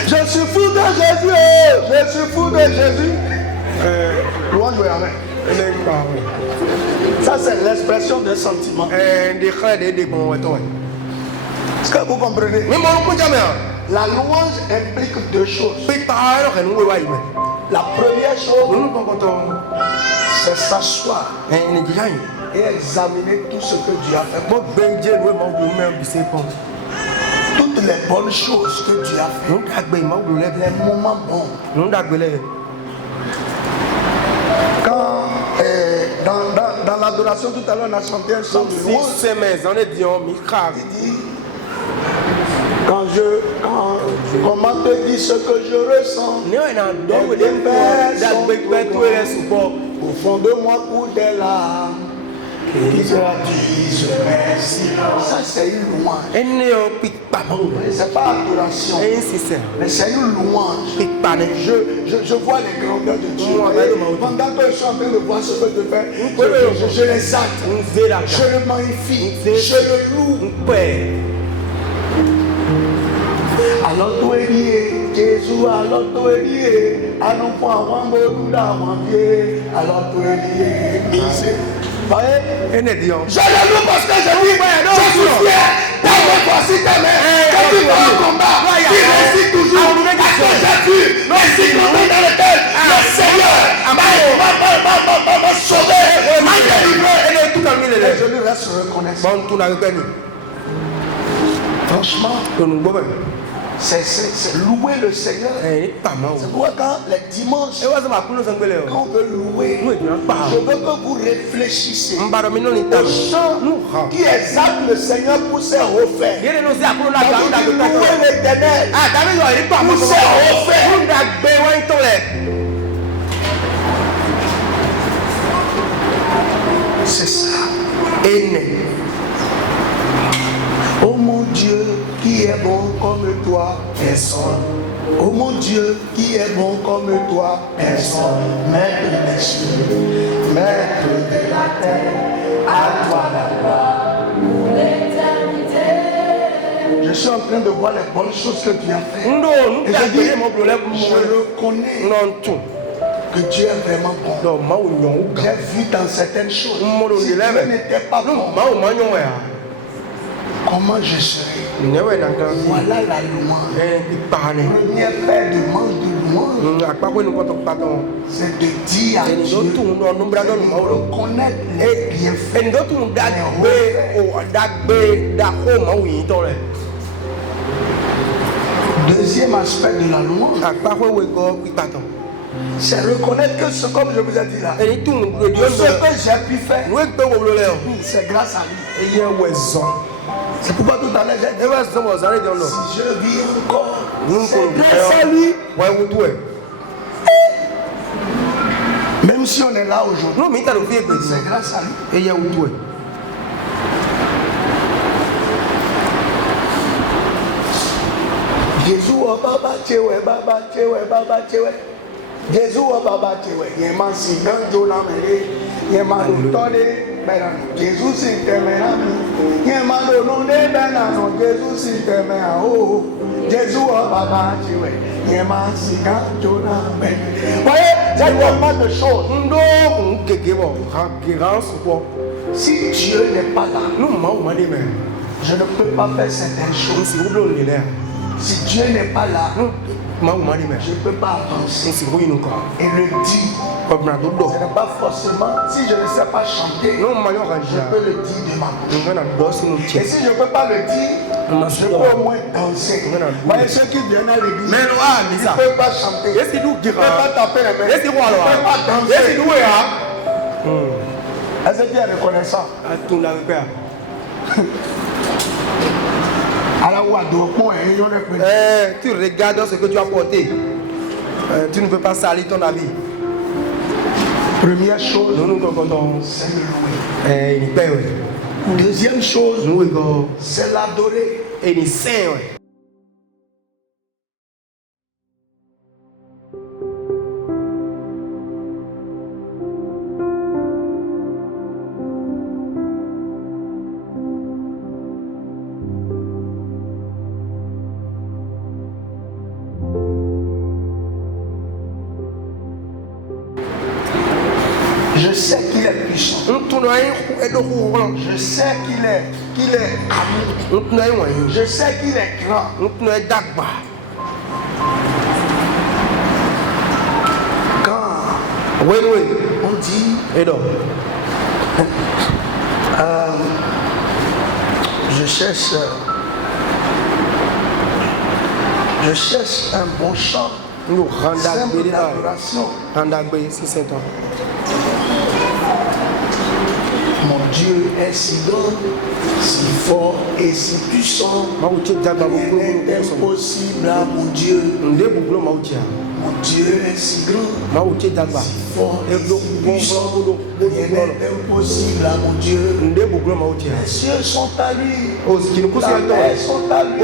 Je suis fou de Jésus. Je suis fou de Jésus. Louange, ça c'est l'expression d'un sentiment. Est-ce que vous comprenez? La louange implique 2 choses. La première chose, c'est s'asseoir et examiner tout ce que Dieu a fait. Toutes les bonnes choses que Dieu a fait. Les moments bons. Quand dans l'adoration tout à l'heure on a chanté un chant de louange. Il dit comment te dire ce que je ressens? Au fond de moi coule des larmes qui traduisent merci. Ça c'est une louange. C'est pas adoration, mais c'est une louange. Je vois les grandeurs de Dieu. Pendant que je suis en train de voir ce que Dieu fait, je l'exalte, je le magnifie, je le loue. Alors toi lié, Jésus, alors toi lié, à non point wambo lula wambie, alors toi lié, misé. Je le loue parce que je dis, je suis fier d'avoir voici ta main. Quand tu vas au combat, tu réussis toujours. Parce que j'ai vu les circonstances dans lesquelles le Seigneur m'a sauvé, m'a délivré. Et je lui reste reconnaissant. Franchement, c'est louer le Seigneur. C'est pourquoi quand les dimanches, quand on veut louer, je veux que vous réfléchissiez au chant qui exalte le Seigneur pour ses refaits. Louer l'Éternel pour ses refaits. C'est ça. ene. Oh mon Dieu, qui est bon comme toi, personne. Oh mon Dieu, qui est bon comme toi, personne. Maître des cieux, maître de la terre, à toi la gloire pour l'éternité. Je suis en train de voir les bonnes choses que tu as faites. Ndo, Et je dis, je reconnais que Dieu est vraiment bon. J'ai vu dans certaines choses, si Dieu n'était pas bon, comment je serais? Voilà la louange. Première paire de manches de louange, c'est de dire à Dieu, de reconnaître les bienfaits. Deuxième aspect de la louange, c'est reconnaître que ce, comme je vous ai dit là, tout ce que j'ai pu faire, c'est grâce à lui. C'est pourquoi tout à l'heure j'ai dit, si je vis encore, c'est grâce à lui. Même si on est là aujourd'hui, c'est grâce à lui. Jésus o baba chewe baba chewe baba chewe. Jésus o baba chewe. Yema si ganjo na mele. Yema do tole benano. Jésus si temenami. Yema do nonde benano. Jésus si temena oh. Jésus o baba chewe. Yema si ganjo na mele. Voyez, j'ai tellement de choses. Si Dieu n'est pas là, je ne peux pas faire certaines choses. Si Dieu n'est pas là, je ne peux pas avancer. Et le dire, ce n'est pas forcément, si je ne sais pas chanter, je peux le dire de ma bouche. Et si je ne peux pas le dire, je peux au moins danser. Voyez ceux qui viennent à l'église, ils ne peuvent pas chanter, ils ne peuvent pas taper les mains, ils ne peuvent pas danser. Est-ce que tu es reconnaissant? Tu regardes ce que tu as porté. Tu ne peux pas salir ton habit. Première chose, c'est le louer. Deuxième chose, c'est l'adorer. Je sais qu'il est puissant. Je sais qu'il est amour. Je sais qu'il est grand. Quand on dit je cherche un bon chant. Simple d'adoration. Mon Dieu est si grand, si fort et si puissant. Il est impossible à mon Dieu. Mon Dieu est si grand, si fort et si puissant. Il est impossible à mon Dieu. Les cieux sont à lui. La terre sont à lui.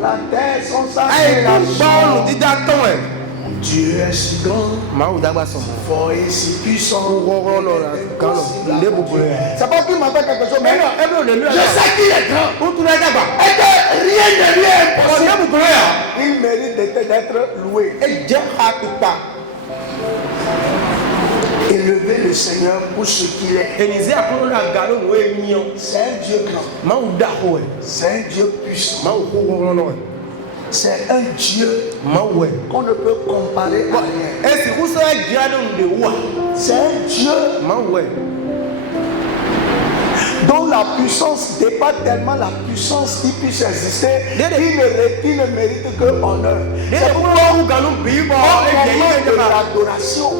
La terre sont à lui. Mon Dieu est si grand, si fort et si puissant. C'est pas qu'il m'a fait quelque chose, mais je sais qu'il est grand. Et que rien ne lui est impossible. Il mérite d'être loué. Élevez le Seigneur pour ce qu'il est. C'est un Dieu grand. C'est un Dieu puissant. C'est un Dieu qu'on ne peut comparer à rien. C'est un Dieu dont la puissance dépasse tellement la puissance qui puisse exister, qui ne mérite que honneur. C'est pourquoi au moment de l'adoration,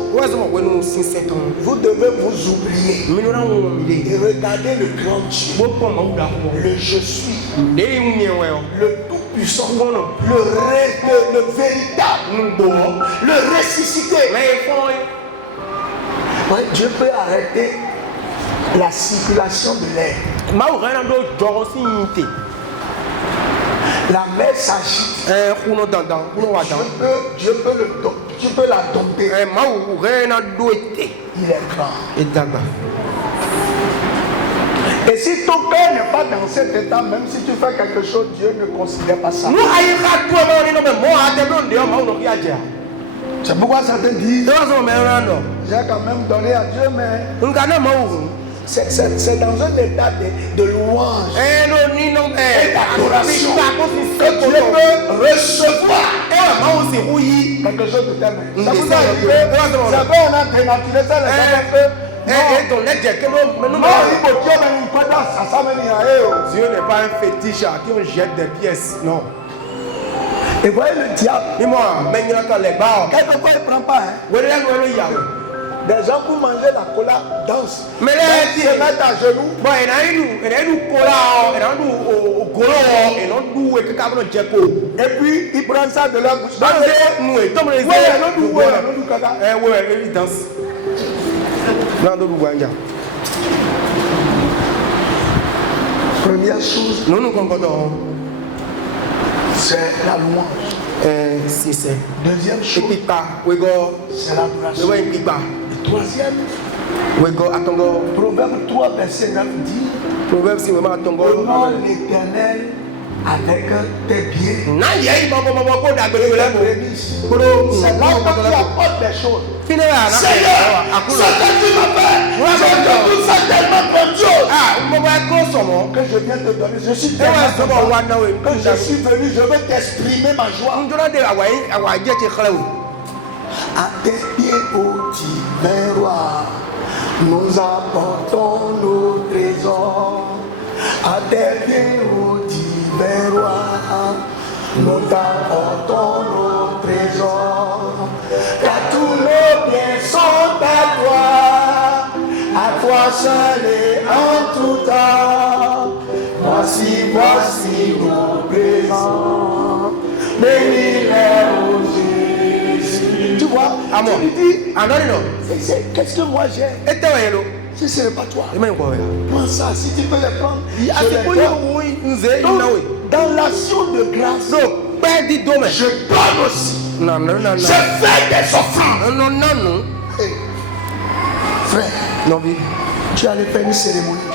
vous devez vous oublier et regarder le grand Dieu, le je suis, le tout-puissant, le véritable, le ressuscité. Ouais, Dieu peut arrêter la circulation de l'air. La mer s'agite. Tu peux la domper. Il est grand. Et si ton cœur n'est pas dans cet état, même si tu fais quelque chose, Dieu ne considère pas ça. C'est pourquoi certains disent, j'ai quand même donné à Dieu, mais c'est dans un état de louange et d'adoration que Dieu peut recevoir quelque chose de tel. Ça vous arrive, ça va, on a dénaturé ça, les Dieu n'est pas un fétiche à qui on jette des pièces, non. Et voyez le diable, quelquefois il ne prend pas. Des gens pour manger la cola dansent. Mais là, ils se mettent à genoux. Et puis ils prennent ça de leur bouche. Première chose, c'est la louange. Deuxième chose, c'est l'adoration. Troisième, Proverbe 3, verset 9 dit, honore l'Éternel avec tes pieds. C'est là que tu apportes des choses. Seigneur, ce que tu m'as fait, je te trouve ça tellement grandiose que je viens te donner. Je suis tellement content que je suis venu, je veux t'exprimer ma joie. À tes pieds, ô divin roi, nous apportons nos trésors. À tes pieds, ô divin roi, nous apportons nos trésors. Car tous nos biens sont à toi seul et en tout temps. Voici nos présents, bénis-les ô Jésus. Tu vois, tu lui dis, qu'est-ce que moi j'ai? Si ce n'est pas toi, prends ça, si tu peux les prendre. Donc, dans l'action de grâce, je donne aussi. Je fais des offrandes. Hey, frère, tu allais faire une cérémonie.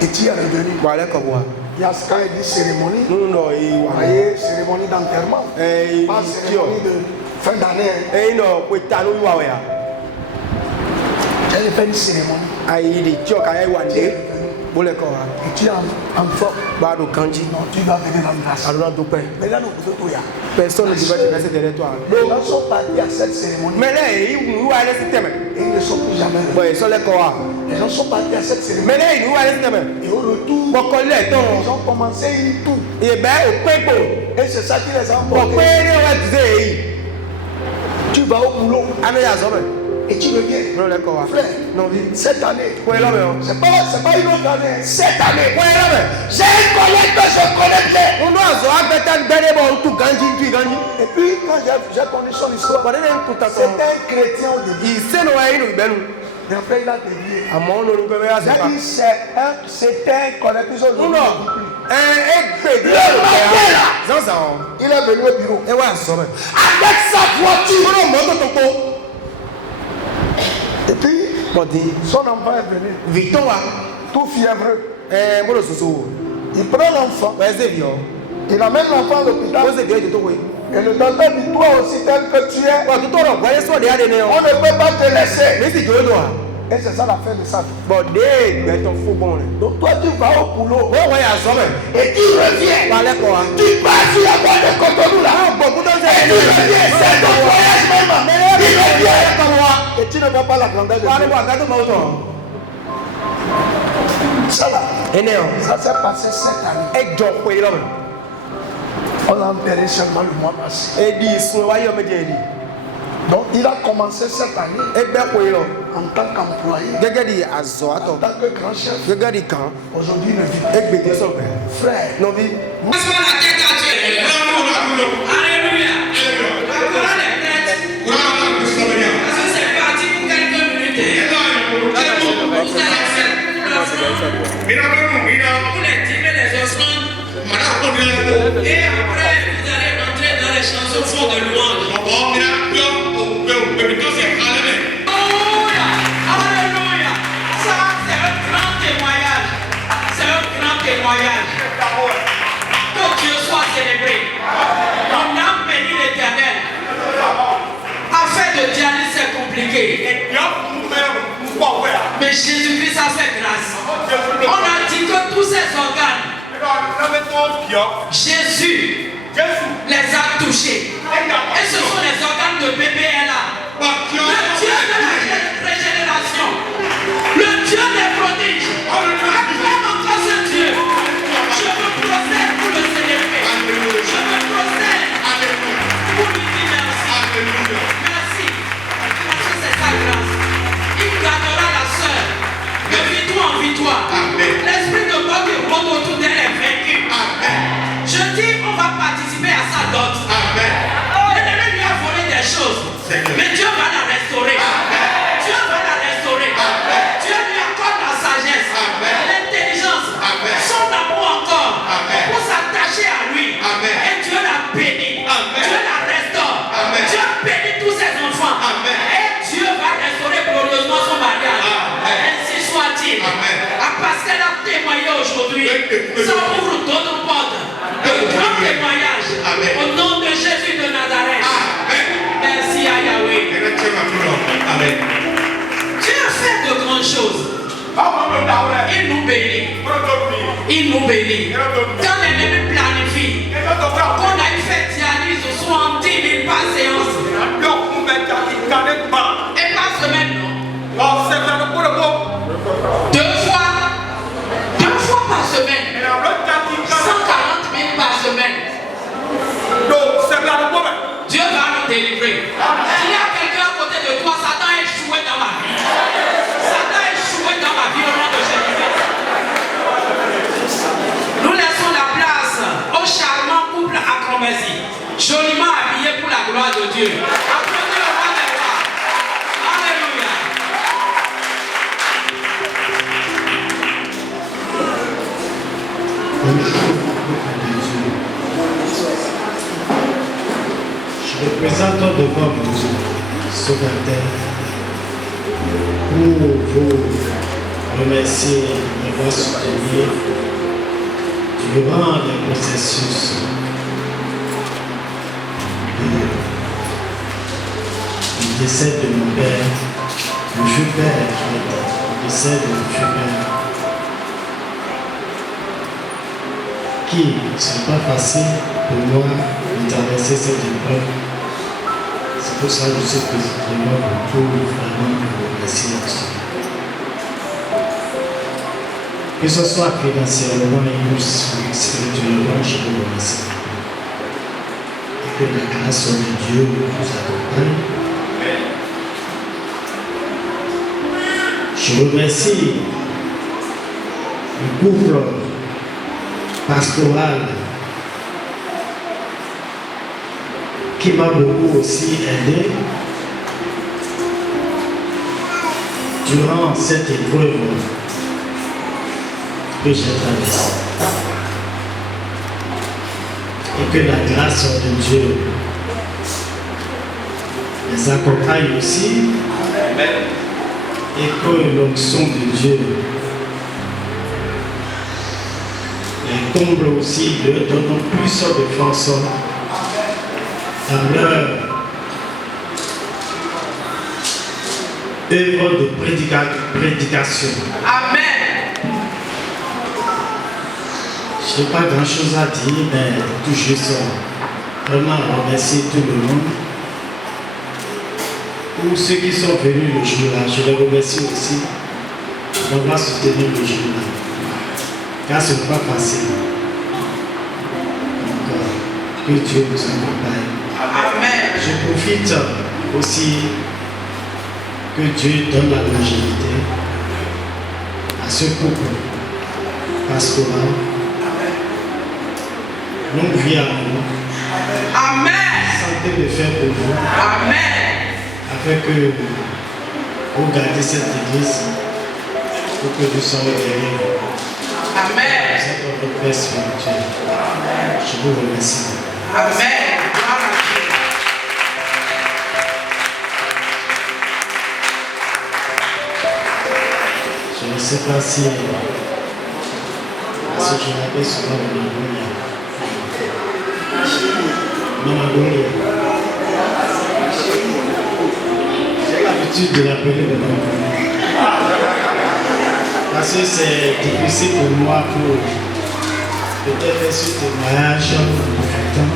Et tu es revenu. Il y a ce qu'on dit cérémonie. Voyez, cérémonie d'enterrement. Pas cérémonie de fin d'année. Tu allais faire une cérémonie. Et tu es en forme. Non, tu vas venir en grâce. Mais là, nous pouvons tout. Personne ne devrait te laisser derrière toi. Les gens sont partis à cette cérémonie. Et ils ne sont plus jamais revenus. Les gens sont partis à cette cérémonie. Et au retour, ils ont commencé une toux. Et c'est ça qui les a emportés. Tu vas au boulot. Et tu reviens. Frère, cette année, c'est pas une autre année. Cette année, j'ai un collègue que je connais bien. Et puis, quand j'ai connu son histoire, c'était un chrétien au début. Mais après, il a dévié. C'était un collègue que je ne dis plus. Il est venu au bureau. Avec sa voiture. Et puis, son enfant est venu. Tout fiévreux. Il prend l'enfant. Il amène l'enfant à l'hôpital. Et le docteur dit, toi aussi tel que tu es, on ne peut pas te laisser. Et c'est ça la fin de ça. Donc toi tu vas au boulot. Et tu reviens. Tu passes sur la boîte de Cotonou là. Et tu reviens. C'est ton voyage même. Tu reviens. Et tu ne vois pas la grandeur de Dieu. Ça là. Ça s'est passé cette année. On l'a enterré seulement le mois passé. Donc il a commencé cette année en tant qu'employé, en tant que grand chef. Aujourd'hui il ne vit pas. Frère, Et après, vous allez rentrer dans les chansons fond de louange. Alléluia. Ça, c'est un grand témoignage. C'est un grand témoignage. Que Dieu soit célébré. On a béni l'Éternel. Affaire de dialyse, c'est compliqué. Mais Jésus-Christ a fait grâce. On a dit que tous ces organes, Jésus les a touchés. Et ce sont les organes de bébé là. Le Dieu de la régénération, le Dieu des prodiges, acclame encore ce Dieu. Je me procède pour le célébrer. Je me procède pour lui dire merci. Merci. Parce que c'est sa grâce. Il gardera la sœur de victoire en victoire. L'esprit de Dieu qui rôde autour d'elle est vaincu. Je dis, on va participer à sa dot. L'ennemi lui a volé des choses, mais Dieu va la restaurer. Dieu va la restaurer. Dieu lui accorde la sagesse, l'intelligence, son amour encore pour s'attacher à lui. Et Dieu la bénit. Dieu la restaure. Dieu bénit tous ses enfants. Et Dieu va restaurer glorieusement son mariage. Ainsi soit-il. Parce qu'elle a témoigné aujourd'hui, ça ouvre d'autres portes. Un grand témoignage. Au nom de Jésus de Nazareth. Merci à Yahweh. Dieu a fait de grandes choses. Il nous bénit. Il nous bénit. Quand l'ennemi planifie qu'on a une fête dialyse soit en 10 000 par séance. Et par semaine, non. 2 fois par semaine. 140 000 par semaine. Dieu va nous délivrer. S'il y a quelqu'un à côté de toi, Satan est échoué dans ma vie. Satan est échoué dans ma vie au nom de Jésus. Nous laissons la place au charmant couple acrobatie, joliment habillé pour la gloire de Dieu. Applaudissez le roi des rois. Alléluia. Je me présente devant vous ce matin pour vous remercier de m'avoir soutenu durant le processus du décès de mon père, le Joubert, le décès de mon Joubert, qui ne sont pas facile pour moi de traverser cette épreuve. C'est pour ça que je suis précisément pour vraiment vous remercier là-dessus. Que ce soit financièrement ou spirituellement, je vous remercie. Et que la grâce de Dieu vous accompagne. Je remercie le couple pastoral qui m'a beaucoup aussi aidé durant cette épreuve que j'ai traversée. Et que la grâce de Dieu les accompagne aussi. Et que l'onction de Dieu les comble aussi, leur donnant plus de force dans leur œuvre de prédication. Amen. Je n'ai pas grand chose à dire, mais tout juste vraiment remercier tout le monde. Pour ceux qui sont venus le jour-là, je les remercie aussi d'avoir soutenu le jour-là. Car ce n'est pas facile. Donc, que Dieu nous accompagne. Amen. Je profite aussi que Dieu donne la longévité à ce couple pastoral. Longue vie à vous. Amen. Santé de fer pour vous. Amen. Afin que vous gardez cette église pour que nous soyons derrière vous. Amen. Vous êtes notre Père spirituel. Je vous remercie. Amen. Gloire à Dieu. Je ne sais pas si je l'appelle souvent Maman Golia. J'ai l'habitude de l'appeler Maman Golia. Parce que c'est difficile pour moi pour peut-être faire ce témoignage en temps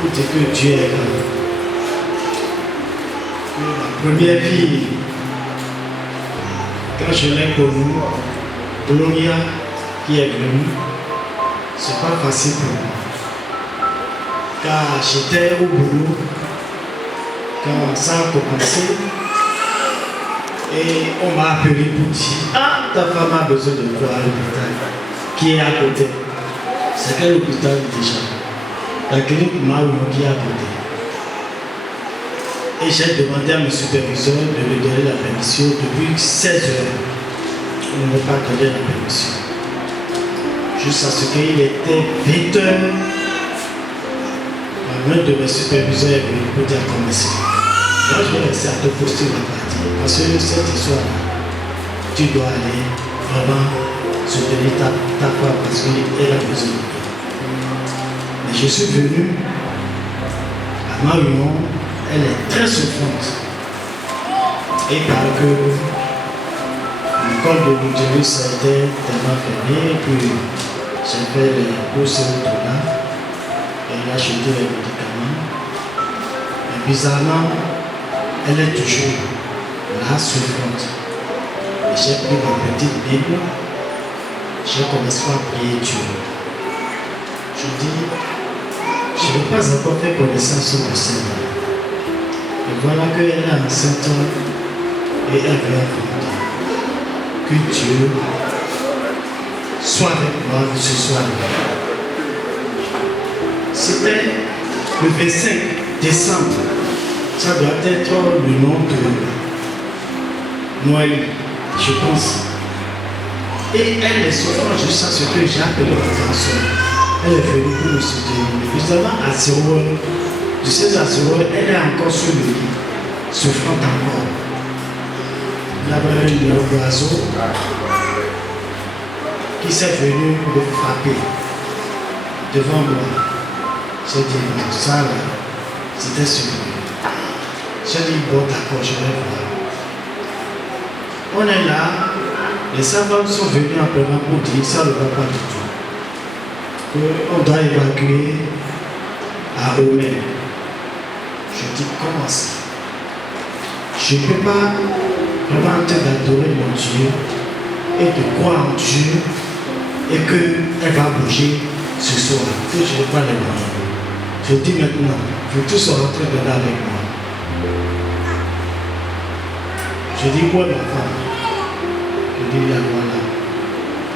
pour dire que Dieu est là. La première fille, quand je l'ai connue, Gloria, qui est venue, c'est pas facile pour moi. Car j'étais au boulot, quand ça a commencé, et on m'a appelé pour dire: ah, ta femme a besoin de toi à l'hôpital, qui est à côté. C'est quel hôpital déjà? La clinique Maouno qui est à côté. Et j'ai demandé à mon superviseur de me donner la permission depuis 16 heures. On ne m'a pas donné la permission. Jusqu'à ce qu'il était 20 heures. L'un de mes superviseurs est venu pour dire comment c'est. Moi, je vais rester à te poster la partie. Parce que cette histoire-là, tu dois aller vraiment soutenir ta femme parce qu'elle a besoin de toi. Mais je suis venu à ma réunion. Elle est très souffrante. Et parce que l'école de l'utérus a été tellement fermée, puis j'ai fait les courses là, et elle a acheté les médicaments. Et bizarrement, elle est toujours là souffrante. Et j'ai pris ma petite Bible, j'ai commencé à prier Dieu. Je dis, je n'ai pas encore fait connaissance de Seigneur. Et voilà qu'elle est enceinte et elle veut affronter. Que Dieu soit avec moi ce soir-là. C'était le 25 décembre. Ça doit être le nom de Noël, je pense. Et elle est souffrant jusqu'à ce que j'ai appelé l'attention. Elle est venue pour me soutenir. Justement à 0 heures. Du 16 à 0 heures, elle est encore sur le lit, souffrante encore. Il y avait un oiseau qui s'est venu me frapper devant moi. J'ai dit non, ça là, c'était sur lui. J'ai dit bon d'accord, je vais voir. On est là, les savants sont venus en plein pour dire ça ne va pas du tout. On doit évacuer à Omer. Je dis comment ça? Je ne peux pas vraiment d'adorer mon Dieu et de croire en Dieu et qu'elle va bouger ce soir, que je n'ai pas les moyens. Je dis maintenant, vous tous rentrer dedans avec moi. Je dis quoi ma femme? Je dis la voilà,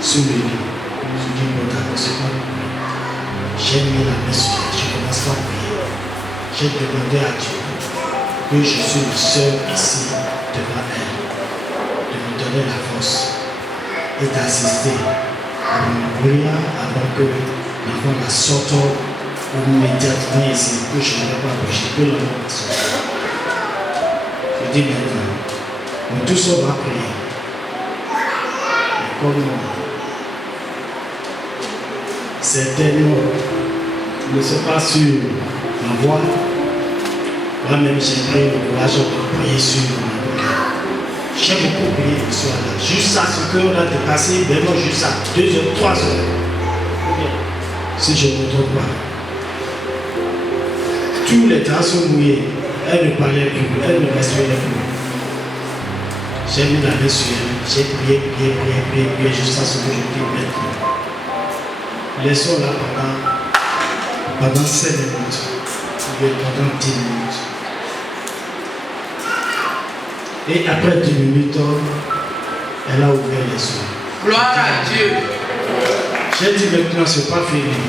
sous le lit. Je dis bon d'accord, c'est pas le problème. J'ai mis la main sur elle, je commence à prier. J'ai demandé à Dieu que je suis le seul ici devant elle, de me donner la force et d'assister à mon prière avant que l'enfant la sorte immédiatement ici, que je ne vais pas bouger, que l'enfant la sorte. Je dis maintenant, nous tous on va prier. Et comme certainement ne sont pas sur ma voix, moi-même j'ai pris le courage de prier sur ma voix. J'ai beaucoup prié ce soir-là, jusqu'à ce qu'on a dépassé, vraiment jusqu'à 2 heures, 3 heures. Si je ne me trompe pas. Tous les temps sont mouillés, elle ne parlait plus, elle ne respirait plus. J'ai mis la main sur elle, j'ai prié jusqu'à ce que je dis maintenant. Laissons là pendant 5 minutes, ou pendant 10 minutes. Et après 10 minutes, elle a ouvert les yeux. Gloire à Dieu. J'ai dit maintenant, c'est pas fini.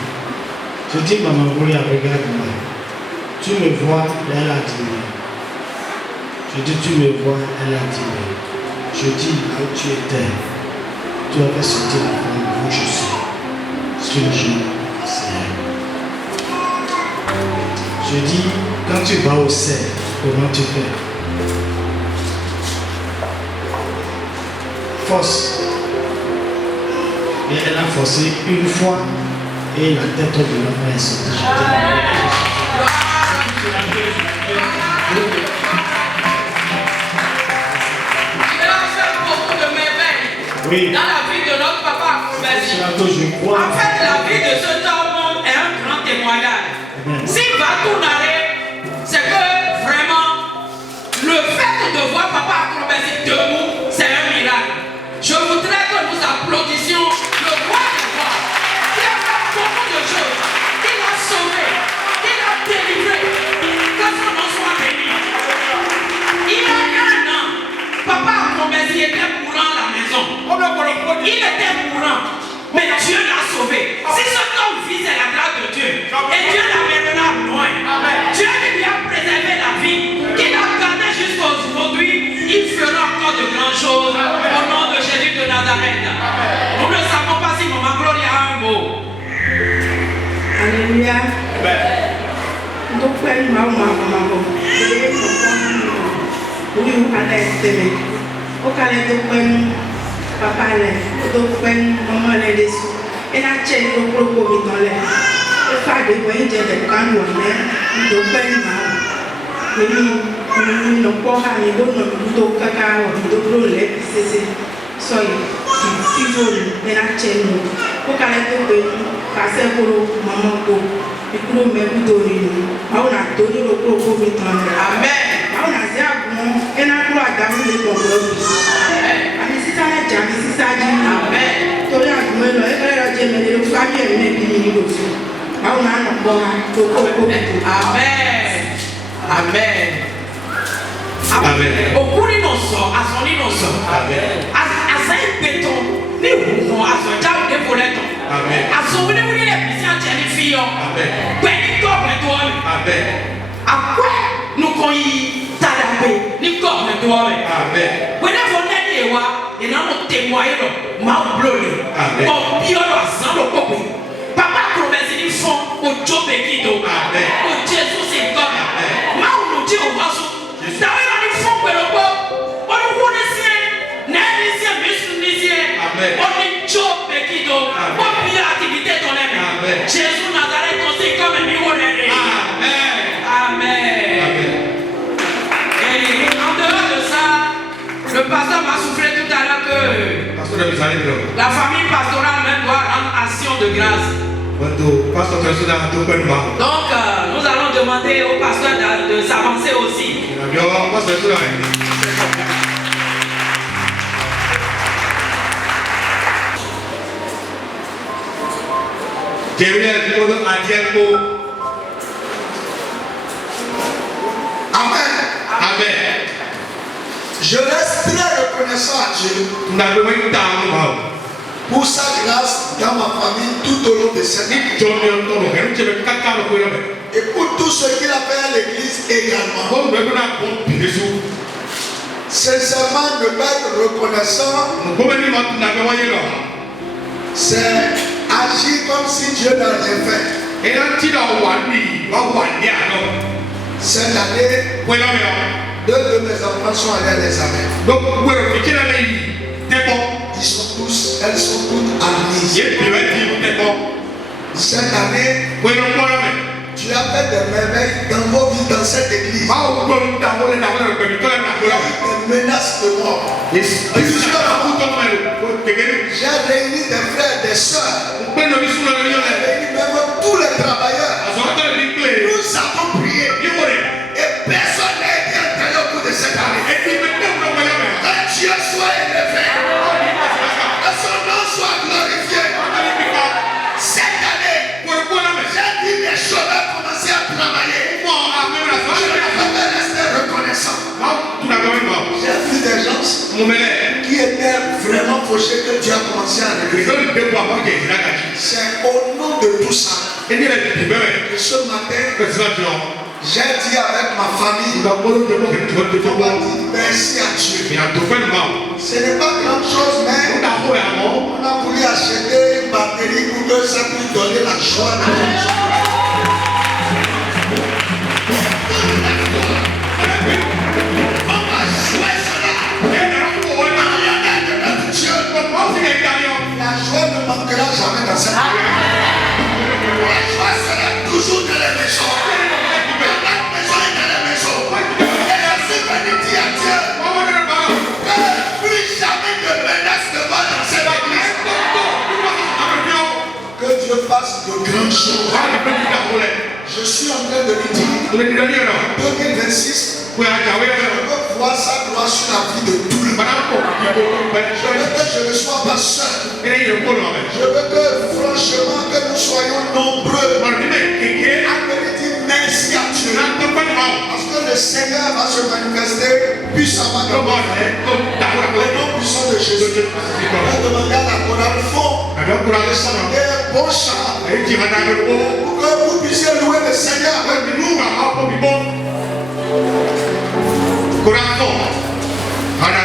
Je dis, maman, regarde-moi. Tu me vois, elle a dit oui. Je dis, tu me vois, elle a dit oui. Je dis là où tu étais, tu avais sorti la forme où je suis. Sur le genou, Seigneur. Je dis, quand tu vas au cerf, comment tu fais? Force. Et elle a forcé une fois et la tête de l'homme est sortie. Oui. Dans la vie de notre papa, je crois. en fait, la vie de cet homme est un grand témoignage. S'il va tout narrer, c'est que vraiment, le fait de voir papa Akrobasie debout, c'est un miracle. Je voudrais que nous applaudissions le roi des rois, qui a fait beaucoup de choses, qui l'a sauvé, qui l'a délivré, que son nom soit béni. Il y a un an, papa Akrobasie était mourant à la maison. Il était mourant, mais Dieu l'a sauvé. Si cet homme vit, c'est la grâce de Dieu. Et Dieu l'amènera loin. Dieu lui a préservé la vie, qu'il a gardé jusqu'à aujourd'hui. Il fera encore de grandes choses au nom de Jésus de Nazareth. Nous ne savons pas si maman Gloria a un mot. Alléluia. Donc, maman. Oui, vous allez s'aimer. Vous allez papa lè tó pẹ́ mọ́mọ́ lè lè sùn iná tse ní gbogbo mi tán lẹ̀ ó fàdé wọ́n ń jẹ dẹ̀kan wọ̀ lẹ́ tó pẹ́ ní màá nínú nọ̀pọ̀ ha ní bó nọ̀ tó kaka wọ̀ tó ló lẹ́ sese sọ̀yì tí fóònù iná tse nù ó kàlẹ́ tó pé kàsẹ́ kúrò mọ́mọ́ kó ìkúrò mẹ́kú tó rí nù àwọn nà tó ní gbogbo mi tán lẹ̀ àwọn nà sí àgùn iná kúrò àdàmú lè tọ̀ lọ́wọ́ jàmí sísáájú torí àdúgbò lọ ẹgbẹ́ rẹ̀ jẹ́ mẹ́lẹ́ ló fábí ẹ̀mí ẹ̀bí mi nílò fún báwo náà nà gbọ́ ha tó kó kó tó. Òkú nínú sọ, aṣọ nínú sọ, àṣà ìgbẹ́tọ̀ ní ìwòkùn aṣọ ìjáwó dé fúnlẹ̀ tán. Aṣọ wíníwíní lè fi sí àjẹ́ ní fi yọ. Pẹ̀lú gọ́ọ̀mẹ̀tì wọ́n mi. Àkọ́ nukọ yìí tàdà pé ní gọ́ọ̀mẹ̀tì wọ́n mi. Wẹ́nẹ́ fọ nẹ́ẹ̀ni yẹn wa. Ìnáwó tẹ̀wọ́ ayé lọ, máa ń blo lè. Ọ̀bí ọ̀rọ̀ àzán ló kọ̀wé. Papa Akrobasie ní fún ojú bèkì tó. O Jésù sì ń tọ́. Máa ń lò jí òwá sùn. Dàwé lọ ní fún pẹ̀lúpọ̀. Ó ní wọ́n ní sí ẹ. Náà ní sí ẹ, Mísù ní sí ẹ. Ó ní jó bèkì tó. Ó bí activité tó lẹ́nu. Jésù Nazareth tó sì kọ́ mi ní wọ́n lẹ́nu. Amen. Et en dehors de ça, le pasteur m'a soufflé tout à l'heure que la famille pastorale même doit rendre action de grâce. Donc nous allons demander au pasteur de s'avancer aussi. Amen. Je reste très reconnaissant à Dieu pour sa grâce dans ma famille tout au long de cette année. Et pour tout ce qu'il a fait à l'église également. Sincèrement, ne pas être reconnaissant, c'est agir comme si Dieu n'avait rien fait. Cette année, deux de mes enfants sont allés à l'examen. Elles sont toutes admises. Cette année, tu as fait des merveilles dans vos vies dans cette église. Il y a eu des menaces de mort. J'ai réuni des frères et des sœurs. J'ai réuni même tous les travailleurs. Nous avons prié. Et personne n'a été entraîné au cours de cette année. Que Dieu soit élevé. Que son nom soit glorifié. Cette année, j'ai dit les chômeurs commencer à travailler. Je ne peux pas rester reconnaissant. J'ai vu des gens qui étaient vraiment fauchés que Dieu a commencé à régler. C'est au nom de tout ça que ce matin, J'ai dit avec ma famille, on va dire merci à Dieu. Ce n'est pas grande chose, mais on a voulu acheter une batterie pour que ça puisse donner la joie de Dieu. La joie ne manquera jamais dans cette vie. La joie sera toujours dans les maisons. Dans la maison et dans les maisons. Et je suis venu dire à Dieu que plus jamais de menace ne va dans cette église. Que Dieu fasse de grandes choses. Je suis en train de lui dire 2026. Je veux voir sa gloire sur la vie de tout le monde. Je veux que je ne sois pas seul. Je veux que franchement que nous soyons nombreux à venir dire merci à Dieu. Parce que le Seigneur va se manifester puissamment dans notre vie. Au nom puissant de Jésus. Je vais demander à la chorale fond de chanter un bon chant pour que vous puissiez louer le Seigneur avec nous. Corazón, ahora